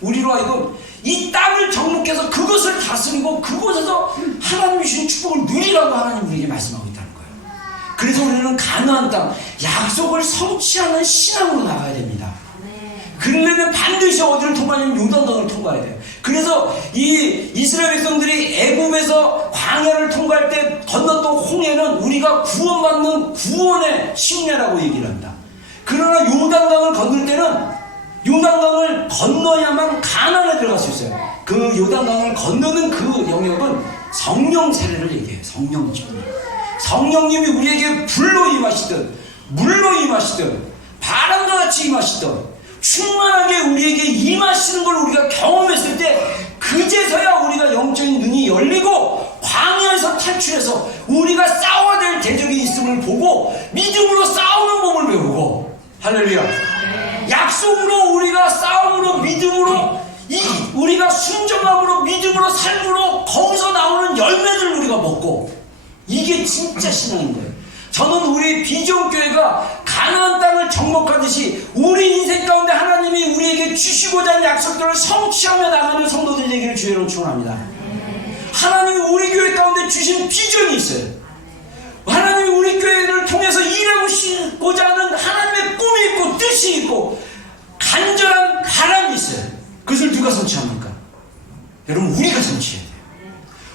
우리로 하여금 이 땅을 정복해서 그것을 다스리고 그곳에서 하나님이 주신 축복을 누리라고 하나님 우리에게 말씀하고 있다는 거예요. 그래서 우리는 가나안 땅 약속을 성취하는 신앙으로 나가야 됩니다. 그러려면 반드시 어디를 통과하냐면 요단강을 통과해야 돼요. 그래서 이 이스라엘 백성들이 애굽에서 광야를 통과할 때 건넜던 홍해는 우리가 구원받는 구원의 침례라고 얘기를 합니다. 그러나 요단강을 건널 때는 요단강을 건너야만 가나안에 들어갈 수 있어요. 그 요단강을 건너는 그 영역은 성령 세례를 얘기해요. 성령 집회. 성령님이 우리에게 불로 임하시든 물로 임하시든 바람과 같이 임하시든 충만하게 우리에게 임하시는 걸 우리가 경험했을 때 그제서야 우리가 영적인 눈이 열리고 광야에서 탈출해서 우리가 싸워야 될 대적이 있음을 보고 믿음으로 싸우는 법을 배우고 할렐루야. 약속으로 우리가 싸움으로 믿음으로 우리가 순종함으로 믿음으로 삶으로 거기서 나오는 열매들을 우리가 먹고 이게 진짜 신앙인 거예요. 저는 우리 비전교회가 가나안 땅을 정복하듯이 우리 인생 가운데 하나님이 우리에게 주시고자 하는 약속들을 성취하며 나가는 성도들 되기를 주의로 축원합니다. 하나님이 우리 교회 가운데 주신 비전이 있어요. 하나님이 우리 교회를 통해서 일하고자 하는 하나님의 꿈이 있고 뜻이 있고 간절한 바람이 있어요. 그것을 누가 성취합니까? 여러분, 우리가 성취해야 돼요.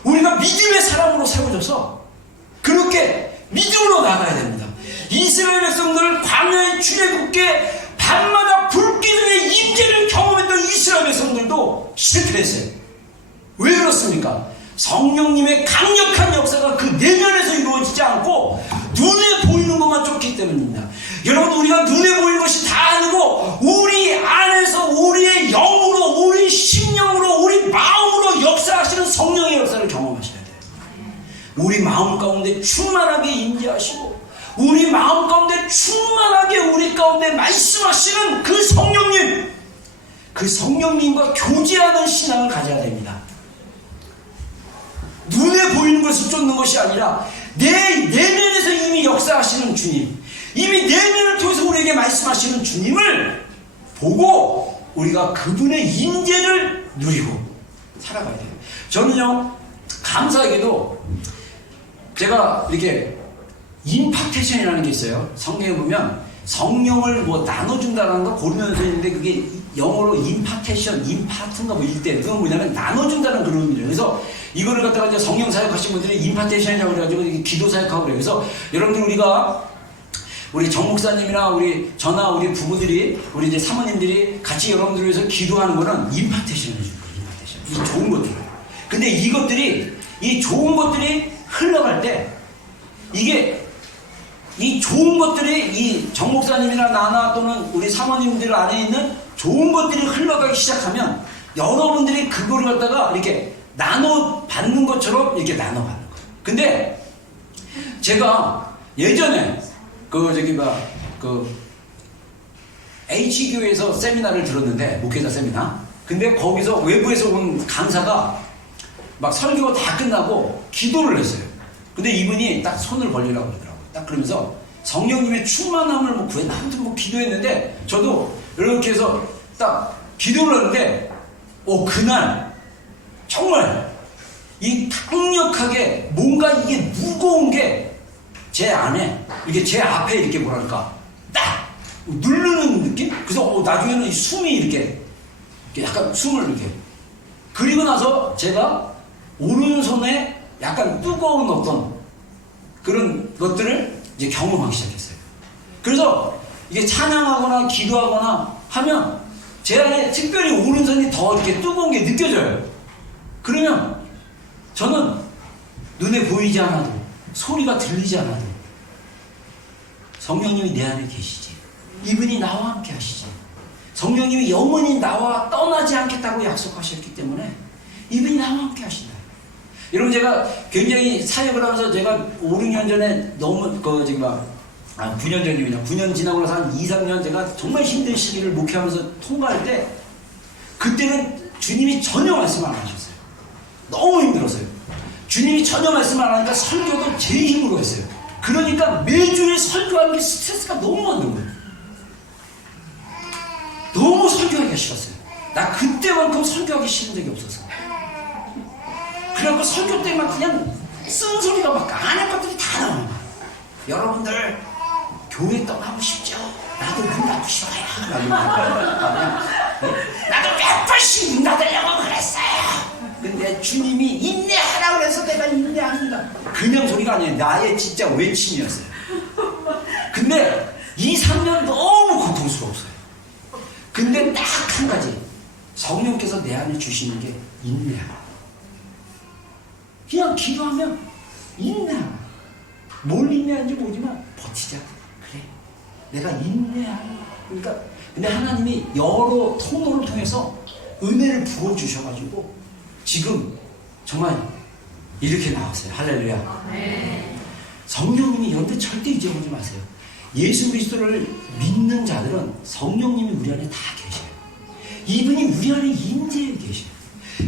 우리가 믿음의 사람으로 세워져서 그렇게 믿음으로 나가야 됩니다. 이스라엘 백성들을 광야의 출애굽게 밤마다 불기둥의 임재를 경험했던 이스라엘 백성들도 실패했어요. 왜 그렇습니까? 성령님의 강력한 역사가 그 내면에서 이루어지지 않고 눈에 보이는 것만 쫓기 때문입니다. 여러분, 우리가 눈에 보이는 것이 다 아니고 우리 안에서 우리의 영으로 우리 심령으로 우리 마음으로 역사하시는 성령의 역사를 경험하셔야 돼요. 우리 마음 가운데 충만하게 임재하시고 우리 마음 가운데 충만하게 우리 가운데 말씀하시는 그 성령님, 그 성령님과 교제하는 신앙을 가져야 됩니다. 눈에 보이는 것을 쫓는 것이 아니라 내 내면에서 이미 역사하시는 주님, 이미 내면을 통해서 우리에게 말씀하시는 주님을 보고 우리가 그분의 임재를 누리고 살아가야 돼요. 저는요, 감사하게도 제가 이렇게 임파테이션이라는 게 있어요. 성경에 보면 성령을 뭐 나눠준다는 거 고르면서 있는데 그게 영어로 임파테이션, 임파트인가 뭐 일대 그건 뭐냐면 나눠준다는 그런 의미예요. 그래서 이거를 갖다가 이제 성령 사역하신 분들이 임파테이션이라고 그래가지고 기도 사역하고 그래요. 그래서 여러분들 우리 정 목사님이나 우리 저나 우리 부부들이 우리 이제 사모님들이 같이 여러분들을 위해서 기도하는 거는 임파테이션을 해주는 거예요. 임파테이션. 이 좋은 것들. 근데 이 좋은 것들이 흘러갈 때 이 좋은 것들이 이 정 목사님이나 나나 또는 우리 사모님들 안에 있는 좋은 것들이 흘러가기 시작하면 여러분들이 그거를 갖다가 이렇게 나눠 받는 것처럼 이렇게 나눠 받는 거예요. 근데 제가 예전에 H교회에서 세미나를 들었는데, 목회자 세미나. 근데 거기서 외부에서 온 강사가 막 설교가 다 끝나고 기도를 했어요. 근데 이분이 딱 손을 벌리라고 그러더라고요. 딱 그러면서 성령님의 충만함을 아무튼 기도했는데 저도 이렇게 해서 딱 기도를 하는데 그날 정말 이 강력하게 뭔가 이게 무거운 게 제 안에 이렇게 제 앞에 이렇게 뭐랄까 딱 누르는 느낌? 그래서 나중에는 숨이 이렇게 약간 숨을 이렇게. 그리고 나서 제가 오른손에 약간 뜨거운 어떤 그런 것들을 이제 경험하기 시작했어요. 그래서 이게 찬양하거나 기도하거나 하면 제 안에 특별히 오른손이 더 이렇게 뜨거운 게 느껴져요. 그러면 저는 눈에 보이지 않아도 소리가 들리지 않아도 성령님이 내 안에 계시지. 이분이 나와 함께 하시지. 성령님이 영원히 나와 떠나지 않겠다고 약속하셨기 때문에 이분이 나와 함께 하신다. 여러분, 제가 굉장히 사역을 하면서 제가 5, 6년 전에 너무 9년 전이군요. 9년 지나고 나서 한 2, 3년 제가 정말 힘든 시기를 목회하면서 통과할 때 그때는 주님이 전혀 말씀 안 하셨어요. 너무 힘들었어요. 주님이 전혀 말씀 안 하니까 설교도 제 힘으로 했어요. 그러니까 매주에 설교하는 게 스트레스가 너무 많은 거예요. 너무 설교하기가 싫었어요. 나 그때만큼 설교하기 싫은 적이 없었어요. 그래갖고 설교 때만 그냥 쓴소리가 막 안할 것들이 다 나와요. 여러분들 교회 떠나고 싶죠? 나도 문 닫고 싶어요. 나도 몇 번씩 문 닫으려고 그랬어요. 근데 주님이 인내하라고 해서 내가 인내합니다. 그냥 소리가 아니에요. 나의 진짜 외침이었어요. 근데 2, 3년 너무 고통스러웠어요. 근데 딱 한 가지, 성령께서 내 안에 주시는 게 인내하라. 그냥 기도하면 인내하라. 뭘 인내하는지 모르지만 버티자. 그래, 내가 인내하라. 그러니까 근데 하나님이 여러 통로를 통해서 은혜를 부어주셔가지고 지금 정말 이렇게 나왔어요. 할렐루야. 성령님이 여러분들 절대 잊어보지 마세요. 예수 그리스도를 믿는 자들은 성령님이 우리 안에 다 계셔요. 이분이 우리 안에 임재해 계셔요.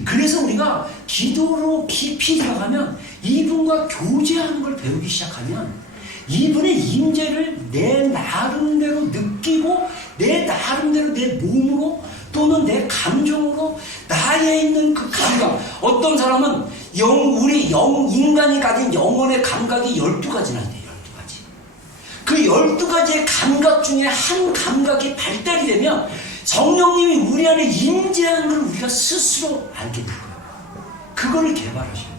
그래서 우리가 기도로 깊이 들어가면 이분과 교제하는 걸 배우기 시작하면 이분의 임재를 내 나름대로 느끼고 내 나름대로 내 몸으로 또는 내 감정으로 나에 있는 그 감각. 어떤 사람은 인간이 가진 영혼의 감각이 12가지나 돼요. 12가지. 그 12가지의 감각 중에 한 감각이 발달이 되면 성령님이 우리 안에 임재하는 걸 우리가 스스로 알게 돼요. 그거를 개발하셔야 돼요.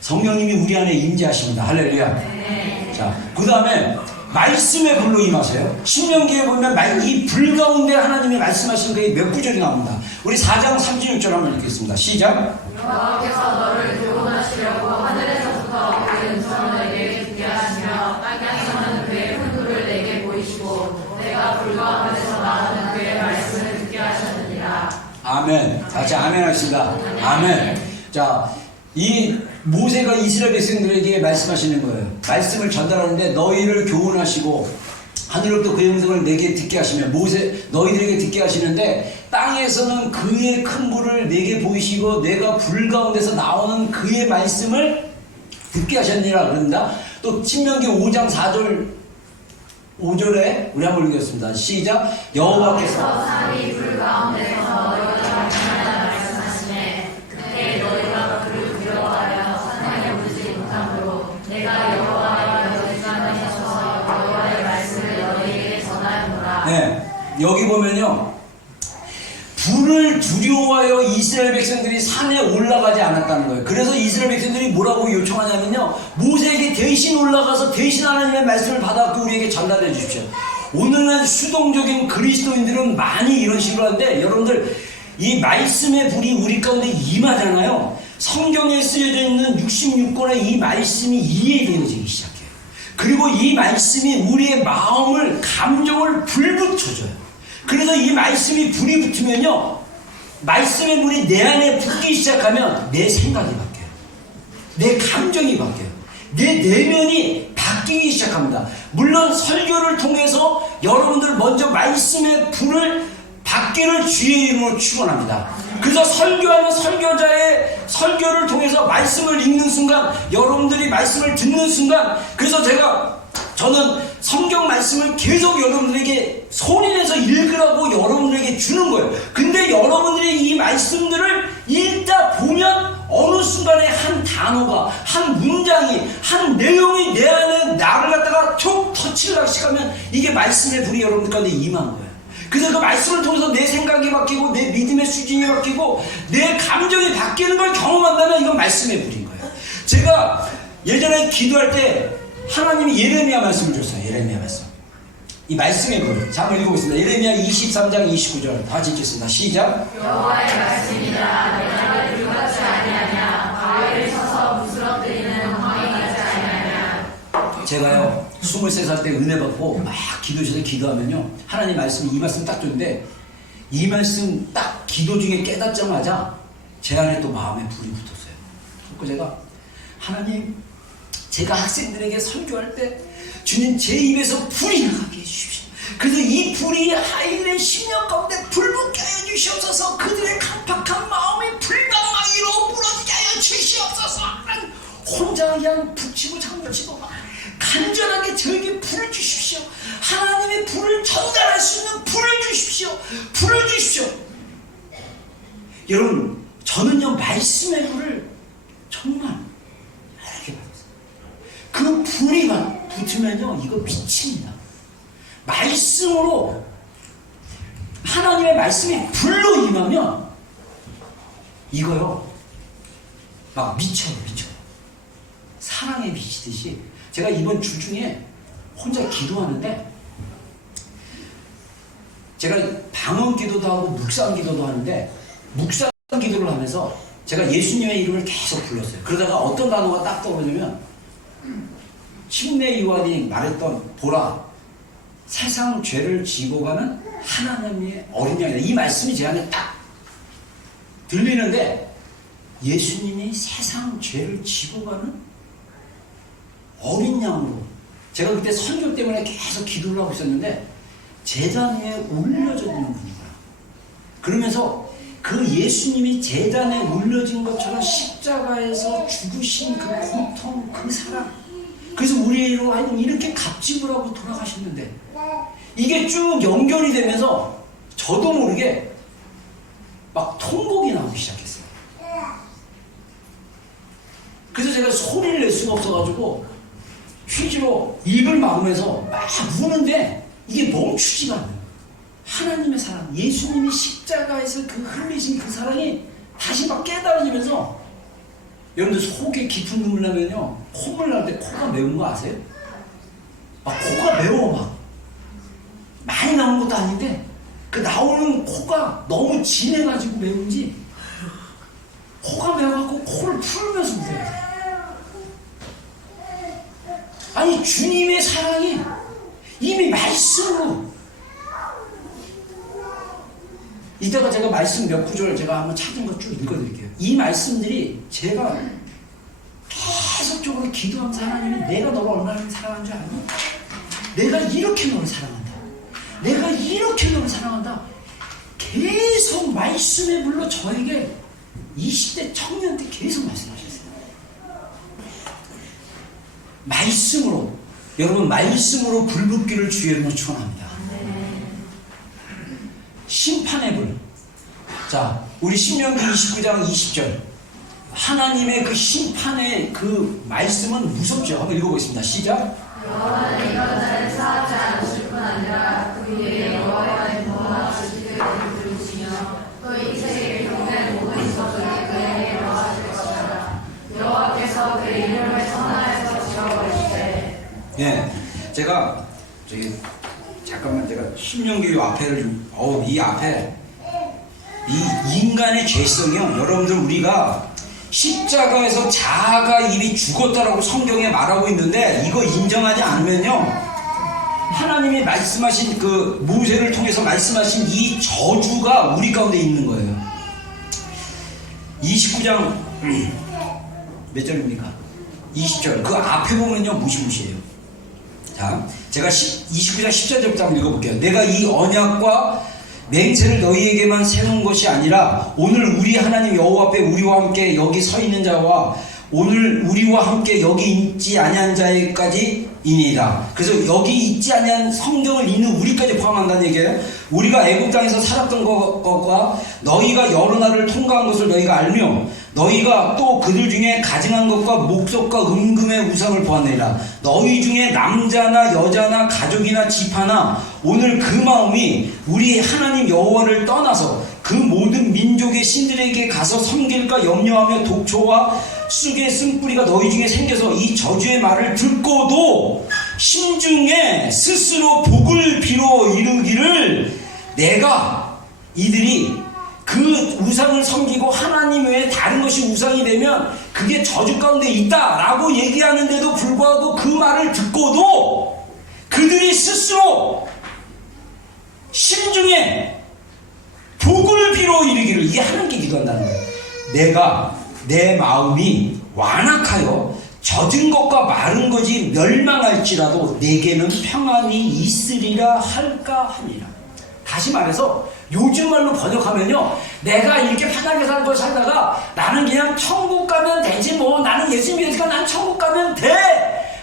성령님이 우리 안에 임재하십니다. 할렐루야. 네. 자, 그 다음에 말씀의 불로 임하세요. 신명기에 보면 이 불 가운데 하나님이 말씀하신 게 몇 구절이 나옵니다. 우리 4장 36절 한번 읽겠습니다. 시작. 여호와께서 너를 교훈하시려고 하늘에서부터 그의 음성을 내게 듣게 하시며 땅에서는 그의 훈구를 내게 보이시고 내가 불 가운데서 나오는 그의 말씀을 듣게 하셨느니라. 아멘. 같이 아멘 하겠습니다. 아멘. 자, 이 모세가 이스라엘 백성들에게 말씀하시는 거예요. 말씀을 전달하는데 너희를 교훈하시고 하늘로부터 그의 음성을 내게 듣게 하시며 너희들에게 듣게 하시는데 땅에서는 그의 큰 불을 내게 보이시고 내가 불 가운데서 나오는 그의 말씀을 듣게 하셨느니라 그런다. 또 신명기 5장 5절에 우리 한번 읽겠습니다. 시작. 여호와께서 산이 불 가운데서 너희가 말씀하라 말씀하시네. 그때 너희가 그를 두려워하여 산에 오르지 못하므로 내가 여호와여 너희 가운데 서서 여호와의 말씀을 너희에게 전하노라. 네, 여기 보면요, 불을 두려워하여 이스라엘 백성들이 산에 올라가지 않았다는 거예요. 그래서 이스라엘 백성들이 뭐라고 요청하냐면요, 모세에게 대신 올라가서 대신 하나님의 말씀을 받아서 우리에게 전달해 주십시오. 오늘날 수동적인 그리스도인들은 많이 이런 식으로 하는데, 여러분들 이 말씀의 불이 우리 가운데 임하잖아요. 성경에 쓰여져 있는 66권의 이 말씀이 이해되어지기 시작해요. 그리고 이 말씀이 우리의 마음을, 감정을 불붙여줘요. 그래서 이 말씀이 불이 붙으면요, 말씀의 불이 내 안에 붙기 시작하면 내 생각이 바뀌어요. 내 감정이 바뀌어요. 내 내면이 바뀌기 시작합니다. 물론 설교를 통해서 여러분들 먼저 말씀의 불을 받기를 주의 이름으로 축원합니다. 그래서 설교하는 설교자의 설교를 통해서 말씀을 읽는 순간, 여러분들이 말씀을 듣는 순간, 그래서 저는 성경 말씀을 계속 여러분들에게 소리내서 읽으라고 여러분들에게 주는 거예요. 근데 여러분들이 이 말씀들을 읽다 보면 어느 순간에 한 단어가, 한 문장이, 한 내용이 내 안에 나를 갖다가 툭 터치를 시작하면 이게 말씀의 불이 여러분들 가운데 임한 거예요. 그래서 그 말씀을 통해서 내 생각이 바뀌고 내 믿음의 수준이 바뀌고 내 감정이 바뀌는 걸 경험한다면 이건 말씀의 불인 거예요. 제가 예전에 기도할 때 하나님이 예레미야 말씀을 줬어요. 예레미야 말씀. 이 말씀의 불. 자, 한번 읽어보겠습니다. 예레미야 23장 29절 다 같이 읽겠습니다. 시작. 여호와의 말씀이라 내가 불같이 아니하냐 바위를 쳐서 부스러뜨리는 엉망이 같지 아니하냐. 제가요 23살 때 은혜 받고 막 기도실에 기도하면요 하나님 말씀 이 말씀 딱 줬는데 이 말씀 딱 기도 중에 깨닫자마자 제 안에 또 마음에 불이 붙었어요. 그래서 제가 하나님 제가 학생들에게 설교할 때 주님 제 입에서 불이 나가게 해주십시오. 그래서 이 불이 하일의 심령 가운데 불붙게 하여 주시옵소서. 그들의 강팍한 마음이 불가마이로 무너지게 하여 주시옵소서. 혼자 그냥 북치고 장구치고 막 간절하게 저에게 불을 주십시오. 하나님의 불을 전달할 수 있는 불을 주십시오. 불을 주십시오. 여러분 저는요 말씀의 불을 정말 이렇게 받았어요. 그 불이 붙으면요 이거 미칩니다. 말씀으로 하나님의 말씀이 불로 임하면 이거요 막 미쳐요. 사랑에 미치듯이. 제가 이번 주 중에 혼자 기도하는데 제가 방언 기도도 하고 묵상 기도도 하는데 묵상 기도를 하면서 제가 예수님의 이름을 계속 불렀어요. 그러다가 어떤 단어가 딱 떠오르냐면 침례 요한이 말했던 보라 세상 죄를 지고 가는 하나님의 어린 양이다. 이 말씀이 제 안에 딱 들리는데 예수님이 세상 죄를 지고 가는 어린 양으로 제가 그때 선교 때문에 계속 기도를 하고 있었는데 제단 위에 올려져 있는 분이구나. 그러면서 그 예수님이 제단에 올려진 것처럼 십자가에서 죽으신 그 고통, 그 사랑, 그래서 우리로 하여금 이렇게 값지불 하고 돌아가셨는데 이게 쭉 연결이 되면서 저도 모르게 막 통곡이 나오기 시작했어요. 그래서 제가 소리를 낼 수가 없어가지고 휴지로 입을 막으면서 막 우는데 이게 멈추지가 않아요. 하나님의 사랑, 예수님이 십자가에서 그 흘리신 그 사랑이 다시 막 깨달아지면서 여러분들 속에 깊은 눈물 나면요 콧물 날 때 코가 매운 거 아세요? 막 코가 매워 막 많이 나온 것도 아닌데 그 나오는 코가 너무 진해가지고 매운지 코가 매워갖고 코를 풀면서 울어야 돼. 아니 주님의 사랑이 이미 말씀으로 이따가 제가 말씀 몇 구절 제가 한번 찾은 거 쭉 읽어드릴게요. 이 말씀들이 제가 계속적으로 기도하면서 하나님이 내가 너를 얼마나 사랑한 줄 아니? 내가 이렇게 너를 사랑한다. 내가 이렇게 너를 사랑한다. 계속 말씀에 불러 저에게 20대 청년 때 계속 말씀하셨어요. 말씀으로 여러분 말씀으로 불붙기를 주의 이름으로 축원합니다. 심판의 불. 자, 우리 신명기 29장 20절 하나님의 그 심판의 그 말씀은 무섭죠. 한번 읽어보겠습니다. 시작. 여호와는 이것을 사하지 않으실 뿐 아니라 그 위에 여호와의 보호와 지식을 부르시며 또 이 세계의 경우에 모든 이것들이 그에게 명하실 것이라. 여호와께서 그 이름을 천하에서 지워버리시되. 예, 제가 저기 잠깐만 제가 신명기 앞에를 이 앞에 이 인간의 죄성이요. 여러분들 우리가 십자가에서 자아가 이미 죽었다라고 성경에 말하고 있는데 이거 인정하지 않으면요 하나님이 말씀하신 그 모세를 통해서 말씀하신 이 저주가 우리 가운데 있는 거예요. 29장 몇 절입니까? 20절 그 앞에 보면요 무시무시해요. 자, 제가 29장 14절부터 한번 읽어볼게요. 내가 이 언약과 맹세를 너희에게만 세운 것이 아니라 오늘 우리 하나님 여호와 앞에 우리와 함께 여기 서 있는 자와 오늘 우리와 함께 여기 있지 아니한 자에까지 이니이다. 그래서 여기 있지 아니한 성경을 읽는 우리까지 포함한다는 얘기예요. 우리가 애굽 땅에서 살았던 것과 너희가 여러 나라를 통과한 것을 너희가 알며 너희가 또 그들 중에 가증한 것과 목석과 음금의 우상을 보았느니라. 너희 중에 남자나 여자나 가족이나 집하나 오늘 그 마음이 우리 하나님 여호와를 떠나서 그 모든 민족의 신들에게 가서 섬길까 염려하며 독초와 쑥의 쓴뿌리가 너희 중에 생겨서 이 저주의 말을 듣고도 심중에 스스로 복을 빌어 이르기를 내가 이들이 그 우상을 섬기고 하나님 외에 다른 것이 우상이 되면 그게 저주 가운데 있다라고 얘기하는데도 불구하고 그 말을 듣고도 그들이 스스로 심중에 복을 빌어 이르기를, 이게 하나님께 기도한다는 거예요. 내가 내 마음이 완악하여 젖은 것과 마른 것이 멸망할지라도 내게는 평안이 있으리라 할까 하니라. 다시 말해서 요즘 말로 번역하면요, 내가 이렇게 편하게 사는 걸 살다가 나는 그냥 천국 가면 되지 뭐, 나는 예수 믿으니까 난 천국 가면 돼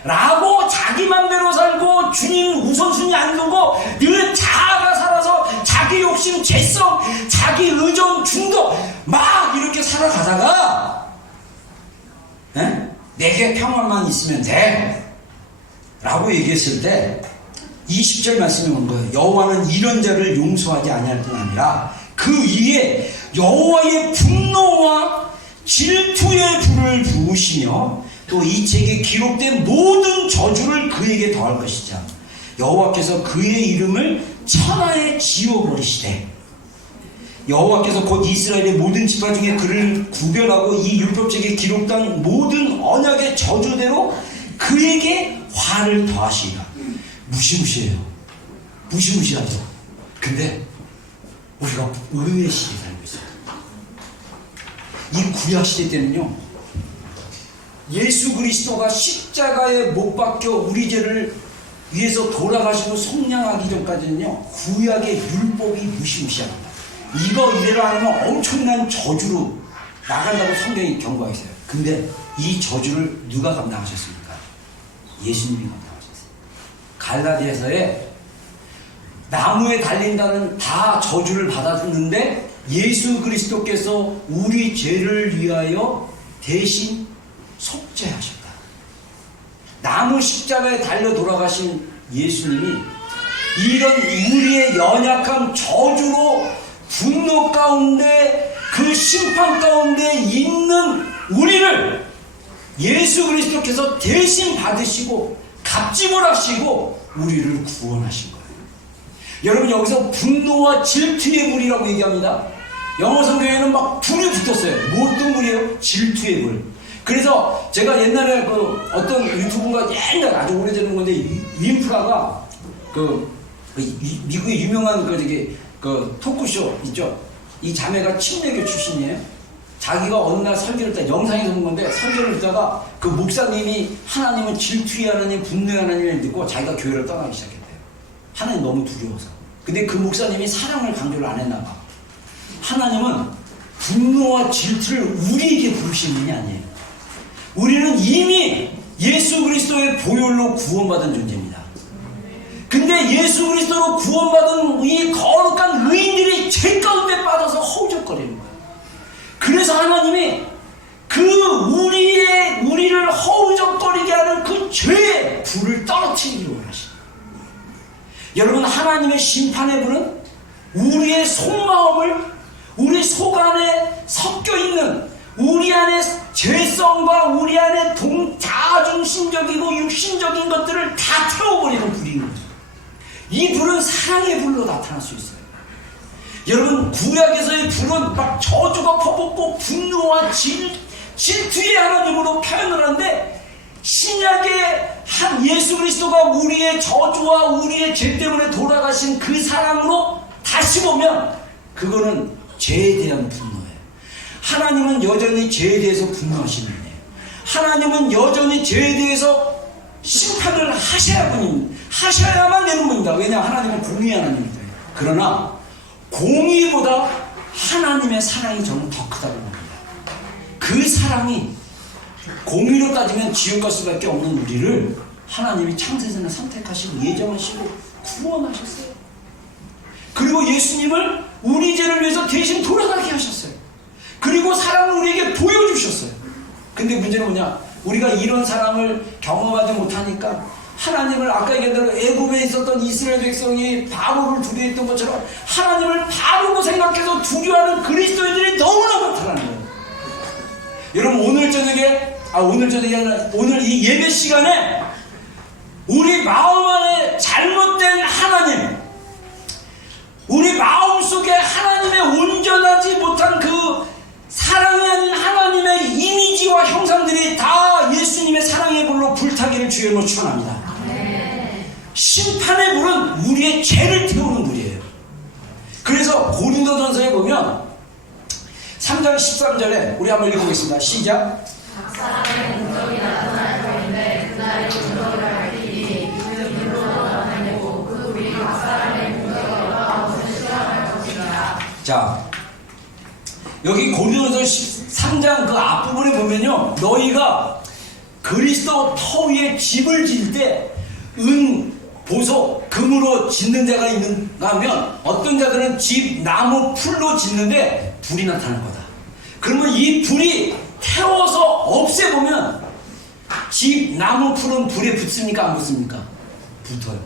라고 자기 맘대로 살고 주님 우선순위 안 두고 늘 자아가 살아서 자기 욕심, 죄성, 자기 의존, 중독 막 이렇게 살아가다가 내게 평안만 있으면 돼 라고 얘기했을 때 20절 말씀이 온 거예요. 여호와는 이런 자를 용서하지 아니할 뿐 아니라 그 위에 여호와의 분노와 질투의 불을 부으시며 또 이 책에 기록된 모든 저주를 그에게 더할 것이자 여호와께서 그의 이름을 천하에 지워버리시되 여호와께서 곧 이스라엘의 모든 지파 중에 그를 구별하고 이 율법책에 기록된 모든 언약의 저주대로 그에게 화를 더하시리라. 무시무시해요. 무시무시하죠. 근데 우리가 의외의 시대에 살고 있어요. 이 구약시대 때는요, 예수 그리스도가 십자가에 못 박혀 우리 죄를 위해서 돌아가시고 속량하기 전까지는요, 구약의 율법이 무시무시합니다. 이거 이대로 안 하면 엄청난 저주로 나간다고 성경이 경고하고 있어요. 근데 이 저주를 누가 감당하셨습니까? 예수님이 감당하셨어요. 갈라디아서에 나무에 달린다는 다 저주를 받았는데 예수 그리스도께서 우리 죄를 위하여 대신 속죄하셨다. 나무 십자가에 달려 돌아가신 예수님이 이런 우리의 연약함, 저주로 분노 가운데 그 심판 가운데 있는 우리를 예수 그리스도께서 대신 받으시고 값짐을 하시고 우리를 구원하신 거예요. 여러분, 여기서 분노와 질투의 불이라고 얘기합니다. 영어 성경에는 막 불이 붙었어요. 뭐 어떤 불이에요? 질투의 불. 그래서 제가 옛날에 그 어떤 유튜브가 옛날 아주 오래되는 건데 윈프라가 미국의 유명한 그 토크쇼 있죠. 이 자매가 침례교 출신이에요. 자기가 어느 날 설교를 때 영상에서 본 건데 설교를 듣다가 그 목사님이 하나님은 질투의 하나님, 분노의 하나님을 믿고 자기가 교회를 떠나기 시작했대요. 하나님 너무 두려워서. 근데 그 목사님이 사랑을 강조를 안 했나 봐. 하나님은 분노와 질투를 우리에게 부르신 분이 아니에요. 우리는 이미 예수 그리스도의 보혈로 구원받은 존재입니다. 근데 예수 그리스도로 구원받은 이 거룩한 의인들이 죄 가운데 빠져서 허우적거리는 거예요. 그래서 하나님이 우리를 허우적거리게 하는 그 죄의 불을 떨어뜨리기를 원하십니다. 여러분, 하나님의 심판의 불은 우리의 속마음을, 우리 속 안에 섞여 있는 우리 안에 죄성과 우리 안에 자중심적이고 육신적인 것들을 다 태워버리는 불인 거죠. 이 불은 사랑의 불로 나타날 수 있어요. 여러분, 구약에서의 불은 막 저주가 퍼붓고 분노와 질투의 하나님으로 표현을 하는데, 신약의 한 예수 그리스도가 우리의 저주와 우리의 죄 때문에 돌아가신 그 사랑으로 다시 보면 그거는 죄에 대한 분노예요. 하나님은 여전히 죄에 대해서 분노하시는 분이에요. 하나님은 여전히 죄에 대해서 심판을 하셔야만 되는 분입니다. 왜냐? 하나님은 공의 하나님이거든요. 그러나 공의보다 하나님의 사랑이 저는 더 크다고 봅니다. 그 사랑이 공의로 따지면 지옥 갈 수밖에 없는 우리를 하나님이 창세전에 선택하시고 예정하시고 구원하셨어요. 그리고 예수님을 우리 죄를 위해서 대신 돌아가게 하셨어요. 그리고 사랑을 우리에게 보여주셨어요. 근데 문제는 뭐냐? 우리가 이런 사랑을 경험하지 못하니까 하나님을 아까 얘기한 대로 애굽에 있었던 이스라엘 백성이 바로를 두려워했던 것처럼 하나님을 바로로 생각해서 두려워하는 그리스도인들이 너무나 많다는 거예요. 여러분 오늘 저녁에 아니라 오늘 이 예배 시간에 우리 마음 안에 잘못된 하나님, 우리 마음속에 하나님의 온전하지 못한 그 사랑하는 하나님의 이미지와 형상들이 다 예수님의 사랑의 불로 불타기를 주여 축원합니다. 심판의 불은 우리의 죄를 태우는 불이에요. 그래서 고린도전서에 보면 3장 13절에 우리 한번 읽어보겠습니다. 시작. 각 사람의 목적이 나타날 터인데 그날의 목적을 알리니 그 일로 나타내고 그 우리 각 사람의 목적이 어떠한 것을 실험할 것이라. 자, 여기 고린도전서 3장 그 앞부분에 보면요, 너희가 그리스도 터 위에 집을 지을 때 은, 보석, 금으로 짓는 데가 있는가 하면 어떤 자들은 집, 나무, 풀로 짓는데 불이 나타날 거다. 그러면 이 불이 태워서 없애보면 집, 나무, 풀은 불에 붙습니까? 안 붙습니까? 붙어요.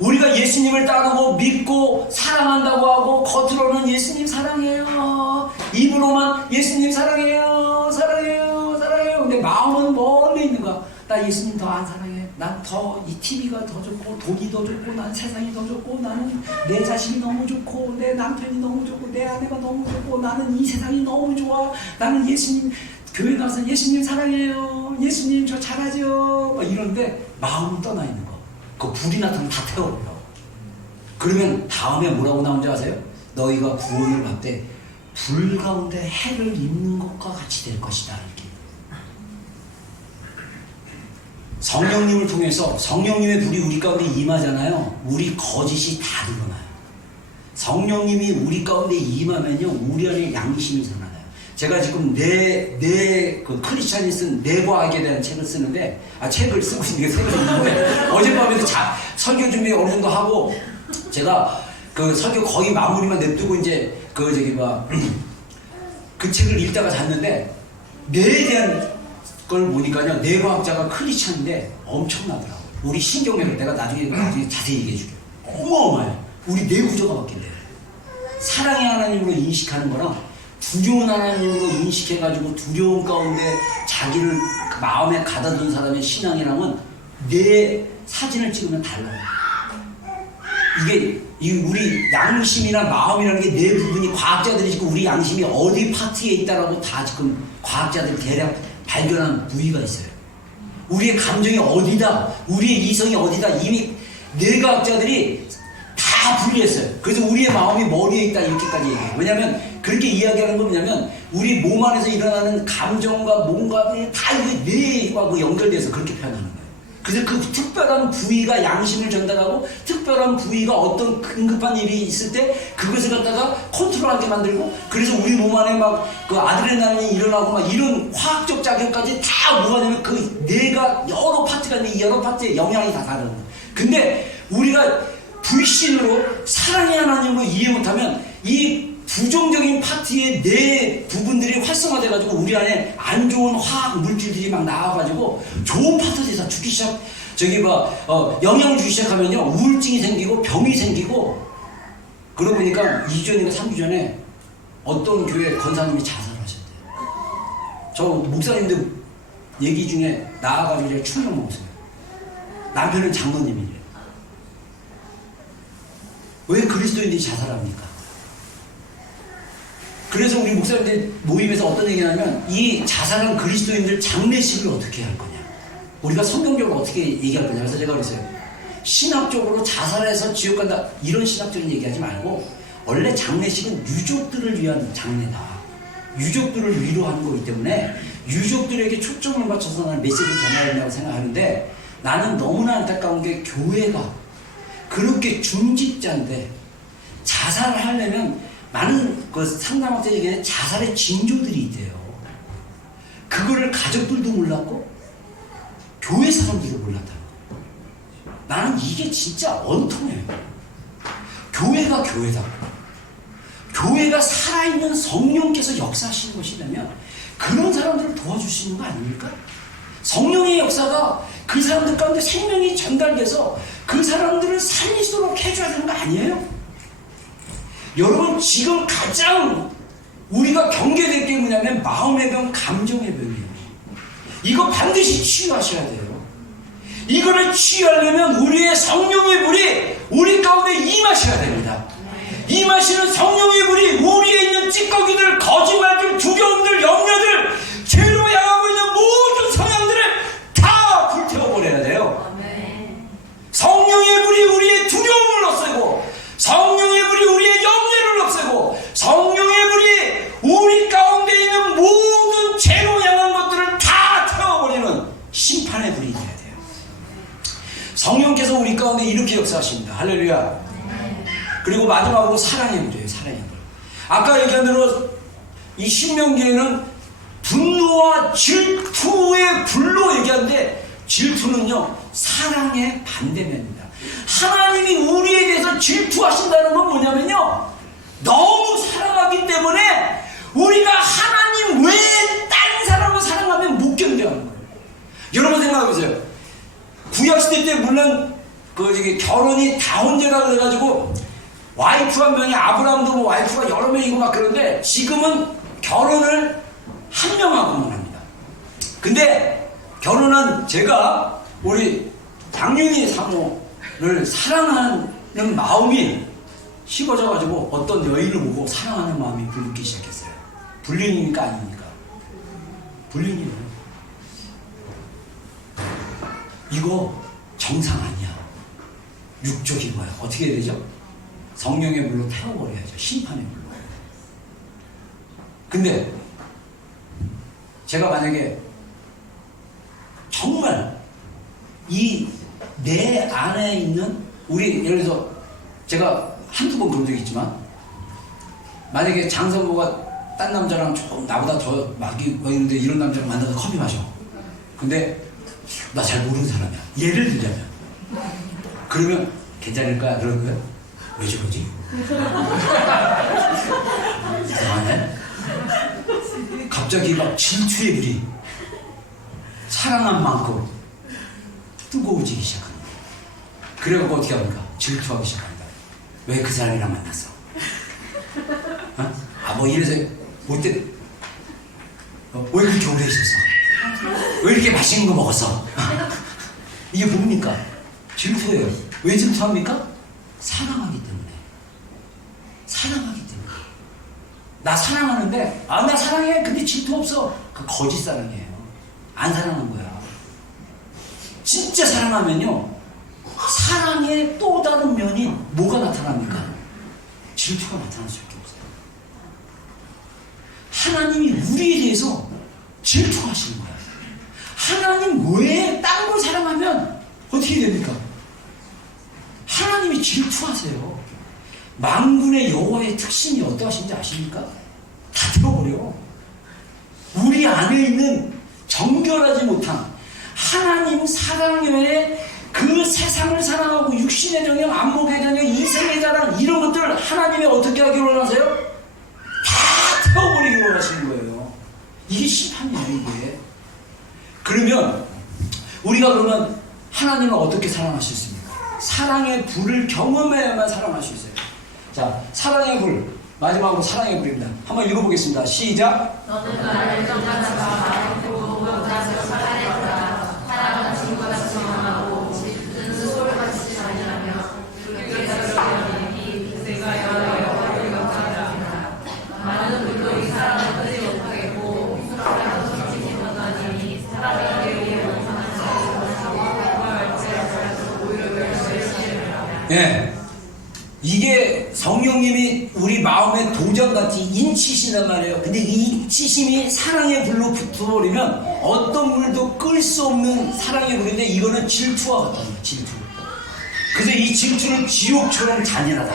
우리가 예수님을 따르고 믿고 사랑한다고 하고 겉으로는 예수님 사랑해요, 입으로만 예수님 사랑해요, 사랑해요, 사랑해요. 근데 마음은 멀리 있는 거야. 나 예수님 더 안 사랑해. 난 더 이 TV가 더 좋고 돈이 더 좋고 난 세상이 더 좋고 나는 내 자식이 너무 좋고 내 남편이 너무 좋고 내 아내가 너무 좋고 나는 이 세상이 너무 좋아. 나는 예수님 교회 나와서 예수님 사랑해요, 예수님 저 잘하죠, 막 이런데 마음은 떠나 있는 거. 그 불이 나타나면 다 태워버려. 그러면 다음에 뭐라고 나오는지 아세요? 너희가 구원을 받되 불 가운데 해를 입는 것과 같이 될 것이다. 이렇게. 성령님을 통해서 성령님의 불이 우리 가운데 임하잖아요. 우리 거짓이 다 드러나요. 성령님이 우리 가운데 임하면요, 우리 안에 양심이 드러나요. 제가 지금 그 크리스찬이 쓴 내 과학에 대한 책을 쓰는데, 책을 쓰고 있는 게 책을 쓰는데, 어젯밤에도 설교 준비 어느 정도 하고, 제가 그 설교 거의 마무리만 냅두고 이제 그 책을 읽다가 잤는데, 뇌에 대한 걸 보니까요, 뇌과학자가 크리스찬인데 엄청나더라고요. 우리 신경맥을 내가 나중에 자세히 얘기해 줄게요. 어마어마해요. 우리 뇌 구조가 바뀐대요. 사랑의 하나님으로 인식하는 거랑 두려운 하나님으로 인식해가지고 두려움 가운데 자기를 마음에 가다둔 사람의 신앙이랑은 내 사진을 찍으면 달라요. 이게 우리 양심이나 마음이라는 게 내 부분이, 과학자들이 지금 우리 양심이 어디 파트에 있다라고 다 지금 과학자들이 대략 발견한 부위가 있어요. 우리의 감정이 어디다, 우리의 이성이 어디다 이미 뇌과학자들이 다 분리했어요. 그래서 우리의 마음이 머리에 있다 이렇게까지 얘기해요. 왜냐하면 그렇게 이야기하는 건 뭐냐면 우리 몸 안에서 일어나는 감정과 뭔가들이 다 뇌와 그 연결돼서 그렇게 표현하는 거예요. 그래서 그 특별한 부위가 양심을 전달하고 특별한 부위가 어떤 긴급한 일이 있을 때 그것을 갖다가 컨트롤하게 만들고, 그래서 우리 몸 안에 막 그 아드레날린이 일어나고 막 이런 화학적 작용까지 다 뭐가냐면 그 뇌가 여러 파트가 있는데 이 여러 파트의 영향이 다 다른 거예요. 근데 우리가 불신으로 사랑의 하나님으로 이해 못하면 이 부정적인 파트의 뇌 부분들이 활성화돼가지고 우리 안에 안 좋은 화학 물질들이 막 나와가지고 좋은 파트들이 다 죽기 시작, 영향을 주기 시작하면요, 우울증이 생기고 병이 생기고. 그러고 보니까 2주 전인가 3주 전에 어떤 교회 권사님이 자살하셨대요. 저 목사님들 얘기 중에 나와가지고 제가 충격 먹었어요. 남편은 장로님이래요. 왜 그리스도인들이 자살합니까? 그래서 우리 목사님들 모임에서 어떤 얘기를 하냐면 이 자살한 그리스도인들 장례식을 어떻게 할 거냐, 우리가 성경적으로 어떻게 얘기할 거냐. 그래서 제가 그랬어요. 신학적으로 자살해서 지옥 간다 이런 신학적인 얘기하지 말고 원래 장례식은 유족들을 위한 장례다. 유족들을 위로하는 거기 때문에 유족들에게 초점을 맞춰서 나는 메시지를 전해야 된다고 생각하는데, 나는 너무나 안타까운 게 교회가 그렇게 중직자인데 자살을 하려면 많은 그 상담학자에게는 자살의 징조들이 있대요. 그거를 가족들도 몰랐고 교회 사람들도 몰랐다는 거예요. 나는 이게 진짜 원통해요. 교회가 교회다. 교회가 사람 살아있는 성령께서 역사하시는 것이라면 그런 사람들을 도와주시는 거 아닙니까? 성령의 역사가 그 사람들 가운데 생명이 전달돼서 그 사람들을 살리도록 해줘야 되는 거 아니에요? 여러분, 지금 가장 우리가 경계될 게 뭐냐면 마음의 병, 감정의 병이에요. 이거 반드시 치유하셔야 돼요. 이거를 치유하려면 우리의 성령의 불이 우리 가운데 임하셔야 됩니다. 임하시는 성령의 불이 우리에 있는 찌꺼기들, 거짓말들, 두려움들, 염려들, 죄로 향하고 있는 모든 성향들을 다 불태워버려야 돼요. 성령의 불이 우리의 두려움을 없애고, 성령의 불이 우리의 염려를 없애고, 성령의 불이 우리 가운데 있는 모든 죄로 향한 것들을 다 태워버리는 심판의 불이 돼야 돼요. 성령께서 우리 가운데 이렇게 역사하십니다. 할렐루야. 그리고 마지막으로 사랑의 불이에요. 사랑의 불. 아까 얘기한 대로 이 신명기에는 분노와 질투의 불로 얘기하는데, 질투는요 사랑의 반대면입니다. 하나님이 우리에 대해서 질투하신다는 건 뭐냐면요, 너무 사랑하기 때문에 우리가 하나님 외에 다른 사람을 사랑하면 못 견뎌하는 거예요. 여러분 생각해보세요. 구약시대 때 물론 결혼이 다혼제라 그래가지고 와이프 한 명이, 아브라함도 뭐 와이프가 여러 명이고 막 그런데, 지금은 결혼을 한 명하고만 합니다. 근데 결혼한 제가 우리 장윤희 사모를 사랑하는 마음이 식어져가지고 어떤 여인을 보고 사랑하는 마음이 불붙기 시작했어요. 불륜입니까 아닙니까? 불륜이에요. 이거 정상 아니야. 육적인 거야. 어떻게 해야 되죠? 성령의 불로 태워버려야죠. 심판의 불로. 근데 제가 만약에 정말 이 내 안에 있는 우리, 예를 들어서 제가 한두 번 그런 적이 있지만, 만약에 장성모가 딴 남자랑 조금 나보다 더 막이 있는데 이런 남자랑 만나서 커피 마셔. 근데 나 잘 모르는 사람이야. 예를 들자면, 그러면 괜찮을까? 그런 거야? 왜 저러지? 이상하네? 갑자기 막 질투의 불이 사랑한 만큼 뜨거워지기 시작합니다. 그래갖고 어떻게 합니까? 질투하기 시작합니다. 왜 그 사람이랑 만났어? 어? 뭐 이래서 못돼. 왜 그렇게 오래 있었어? 왜 이렇게 맛있는 거 먹었어? 이게 뭡니까? 질투예요. 왜 질투합니까? 사랑하기 때문에. 사랑하기 때문에. 나 사랑하는데, 나 사랑해. 근데 질투 없어. 그 거짓 사랑이에요. 안 사랑한 거야. 진짜 사랑하면요, 사랑의 또 다른 면이 뭐가 나타납니까? 질투가 나타날 수밖에 없어요. 하나님이 우리에 대해서 질투하시는 거예요. 하나님 외에 딴 걸 사랑하면 어떻게 됩니까? 하나님이 질투하세요. 만군의 여호와의 특징이 어떠하신지 아십니까? 다 태워버려. 우리 안에 있는 정결하지 못한 하나님 사랑 외에 그 세상을 사랑하고 육신의 정녕, 안목의 정녕, 이생의 자랑, 이런 것들을 하나님이 어떻게 하기를 원하세요? 다 태워버리기를 원하시는 거예요. 이게 심판이에요, 이게. 그러면 우리가 그러면 하나님을 어떻게 사랑하실 수 있습니까? 사랑의 불을 경험해야만 사랑할 수 있어요. 자, 사랑의 불, 마지막으로 사랑의 불입니다. 한번 읽어보겠습니다. 시작. 너는 나를 정하다가 말했고 나서 사랑했다. 사랑은 친구같이 정하고 질투는 소울같이 잔인하며 그렇게 저러려니 그새가 여호와를 영화하리라. 많은 불도 이 사랑을 끄지 못하겠고 사랑은 솔직히 못하니 사랑이 되게 못하는 자를 오히려 멸시하리라. 예. 이게 성령님이 우리 마음에 도전같이 인치신단 말이에요. 근데 이 인치심이 사랑의 불로 붙어버리면 어떤 물도 끌 수 없는 사랑의 불인데, 이거는 질투와 같다는 거예요. 질투. 그래서 이 질투는 지옥처럼 잔인하다.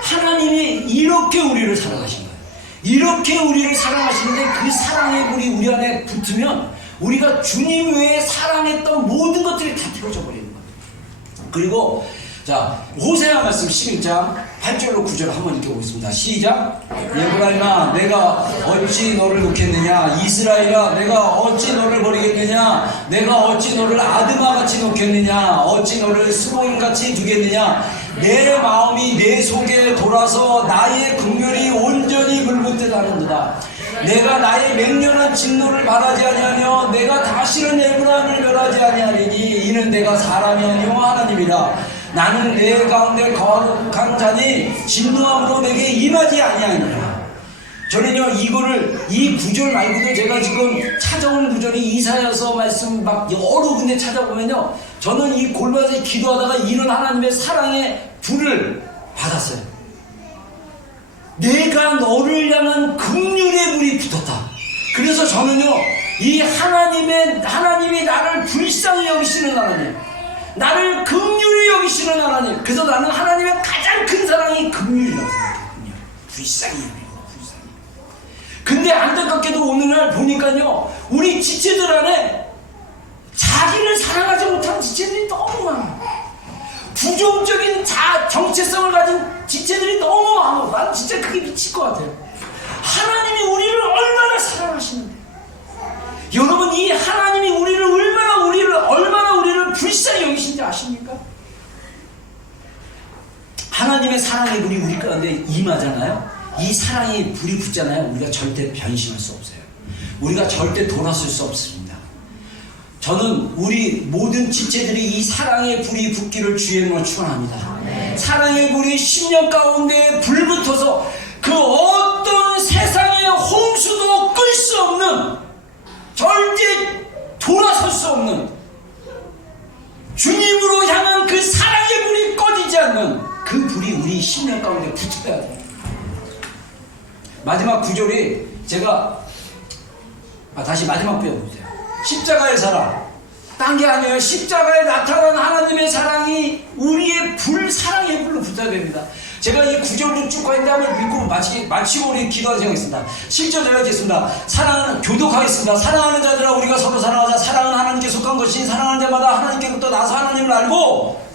하나님이 이렇게 우리를 사랑하신 거예요. 이렇게 우리를 사랑하시는데 그 사랑의 불이 우리 안에 붙으면 우리가 주님 외에 사랑했던 모든 것들이 다 태워져 버리는 거예요. 그리고 자, 호세아 말씀 11장 8절로 9절 한번 읽어보겠습니다. 시작. 에브라임아 내가 어찌 너를 놓겠느냐, 이스라엘아 내가 어찌 너를 버리겠느냐, 내가 어찌 너를 아드마같이 놓겠느냐, 어찌 너를 수고인같이 두겠느냐. 내 마음이 내 속에 돌아서 나의 긍휼이 온전히 불붙듯하는도다. 내가 나의 맹렬한 진노를 바라지 아니하며 내가 다시는 에브라임을 멸하지 아니하리니 이는 내가 사람이 아니요 하나님이라. 나는 내 가운데 거룩한 자니 진노함으로 내게 임하지 아니하니라. 저는요 이 구절 말고도 제가 지금 찾아온 구절이 이사야서 말씀 막 여러 군데 찾아보면요, 저는 이 골반에서 기도하다가 이런 하나님의 사랑의 불을 받았어요. 내가 너를 향한 긍휼의 불이 붙었다. 그래서 저는요 이 하나님이 나를 불쌍히 여기시는 하나님, 나를 긍휼히 여기시는 하나님. 그래서 나는 하나님의 가장 큰 사랑이 긍휼이라고 생각해요. 불쌍히 여기고, 불쌍히. 근데 안타깝게도 오늘날 보니까요, 우리 지체들 안에 자기를 사랑하지 못하는 지체들이 너무 많아. 부정적인 정체성을 가진 지체들이 너무 많아. 난 진짜 그게 미칠 것 같아요. 하나님이 우리를 얼마나 사랑하시는데, 여러분 이 하나님이 얼마나 우리를 불쌍히 여기신지 아십니까? 하나님의 사랑의 불이 우리 가운데 임하잖아요. 이 사랑의 불이 붙잖아요. 우리가 절대 변심할 수 없어요. 우리가 절대 돌아설 수 없습니다. 저는 우리 모든 지체들이 이 사랑의 불이 붙기를 주의 이름으로 축원합니다. 사랑의 불이 10년 가운데 불붙어서 그 어떤 세상의 홍수도 끌 수 없는, 절대 돌아설 수 없는 주님으로 향한 그 사랑의 불이 꺼지지 않는 그 불이 우리 10년 가운데 붙어야 돼요. 마지막 구절이 제가 다시 마지막 배워보세요. 십자가의 사랑, 딴 게 아니에요. 십자가에 나타난 하나님의 사랑이 우리의 사랑의 불로 붙어야 됩니다. 제가 이 구절을 쭉 가는데 한번 읽고 마치고 우리 기도하겠습니다. 7절 제가 읽겠습니다. 교독하겠습니다. 사랑하는 자들아 우리가 서로 사랑하자. 사랑은 하나님께 속한 것이 사랑하는 자마다 하나님께로부터 나서 하나님을 알고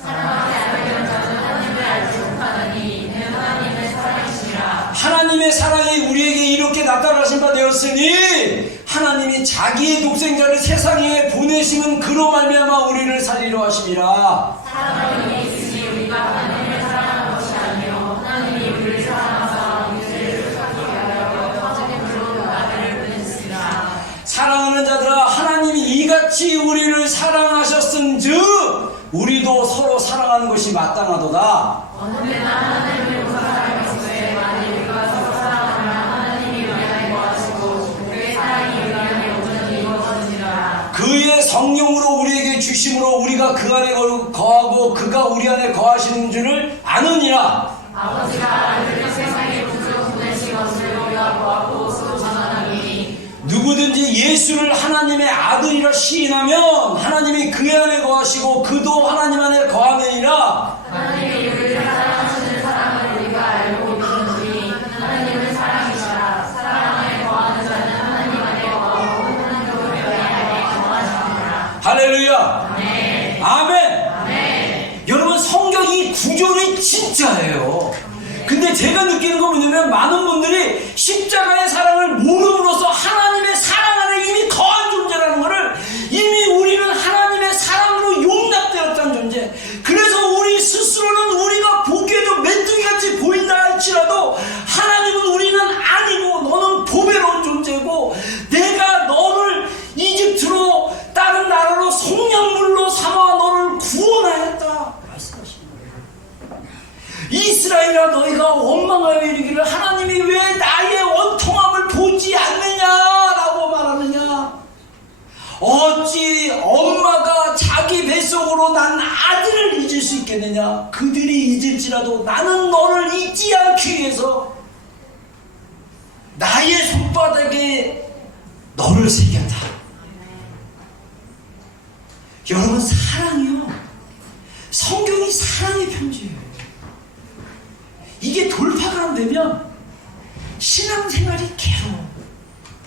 하나님의 사랑이 우리에게 이렇게 나타나신 바 되었으니 하나님이 자기의 독생자를 세상에 보내시는 그로 말미암아 우리를 살리려 하심이라. 사랑은 이에 있으니 우리가 하나님을 사랑한 것이 아니요 하나님이 우리를 사랑하사 우리를 살게 하여 터지는 불로 나를 보냈으라. 사랑하는 자들아 하나님이 이같이 우리를 사랑하셨은즉 우리도 서로 사랑하는 것이 마땅하도다. 어느 때나 하나님을 사랑하시되 만일 우리가 서로 사랑하면 하나님이 우리 안에 거하시고 그의 사랑이 우리 안에 온전히 이루어지니라. 그의 성령으로 우리에게 주심으로 우리가 그 안에 거하고 그가 우리 안에 거하시는 줄을 아느니라. 아버지가 아들을 세상에 부르러 보내신 것을 우리가 보았고 또 전하나니 누구든지 예수를 하나님의 아들이라 시인하면 하나님이 그의 안에 거하시고 그도 하나님 안에 거하느니라. 하나님이 우리를 사랑하시는 사랑을 우리가 알고 믿는지 하나님은 사랑이시라. 사랑 안에 거하는 자는 하나님 안에 거하고 하나님도 그의 안에 거하시느니라. 할렐루야. 아멘. 아멘. 아멘. 여러분 성경 이 구절이 진짜예요. 근데 제가 느끼는 건 뭐냐면 많은 분들이 십자가의 사랑을 모름으로써 하나님의 사랑 안에 이미 거한 존재라는 것을, 이미 우리는 하나님의 사랑으로 용납되었다는 존재. 그래서 우리 스스로는 우리가 보기에도 메뚜기같이 보인다 할지라도 하나님은 우리는 아니고 너는 보배로운 존재고 내가 너를 이집트로 다른 나라로 속량물로 삼아 너를 구원하였다 말씀하시는 거예요. 이스라엘아 너희가 원망하여 이르기를 하나님이 왜 나의 원통함을 보지 않느냐라고 말하느냐. 어찌 엄마가 자기 뱃속으로 난 아들을 잊을 수 있겠느냐. 그들이 잊을지라도 나는 너를 잊지 않기 위해서 나의 손바닥에 너를 새겼다. 여러분 사랑이요, 성경이 사랑의 편지예요. 이게 돌파가 안 되면 신앙생활이 괴로워,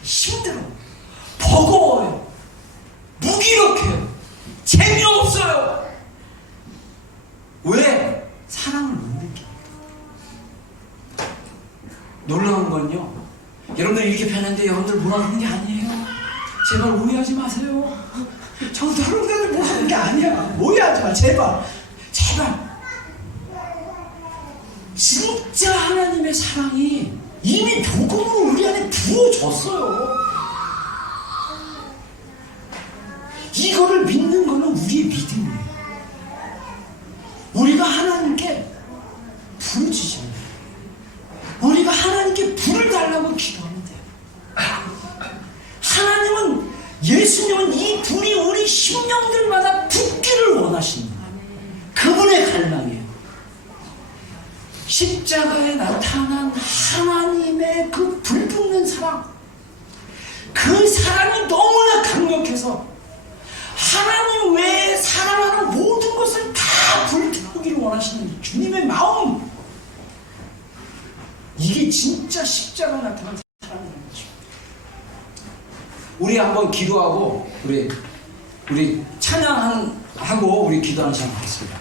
힘들어, 버거워요, 무기력해요, 재미없어요. 왜? 뭐라는 게 아니에요. 제발 오해하지 마세요. 저도 여러분들 뭐라는 게 아니야. 오해하지 마. 제발. 진짜 하나님의 사랑이 이미 복음으로 우리 안에 부어졌어요. 이거를 믿는 거는 우리의 믿음이에요. 우리가 하나님께 부르짖어야 돼요. 우리가 하나님께 불을 달라고 기도하면 돼요. 하나님은, 예수님은 이 불이 우리 심령들마다 붙기를 원하십니다. 그분의 갈망이에요. 십자가에 나타난 하나님의 그 불붙는 사랑, 그 사랑이 너무나 강력해서 하나님 외에 사랑하는 모든 것을 다 불태우기를 원하시는 주님의 마음, 이게 진짜 십자가에 나타난 사랑이라는 거죠. 우리 한번 기도하고 우리 찬양하고 우리 기도하는 시간 갖겠습니다.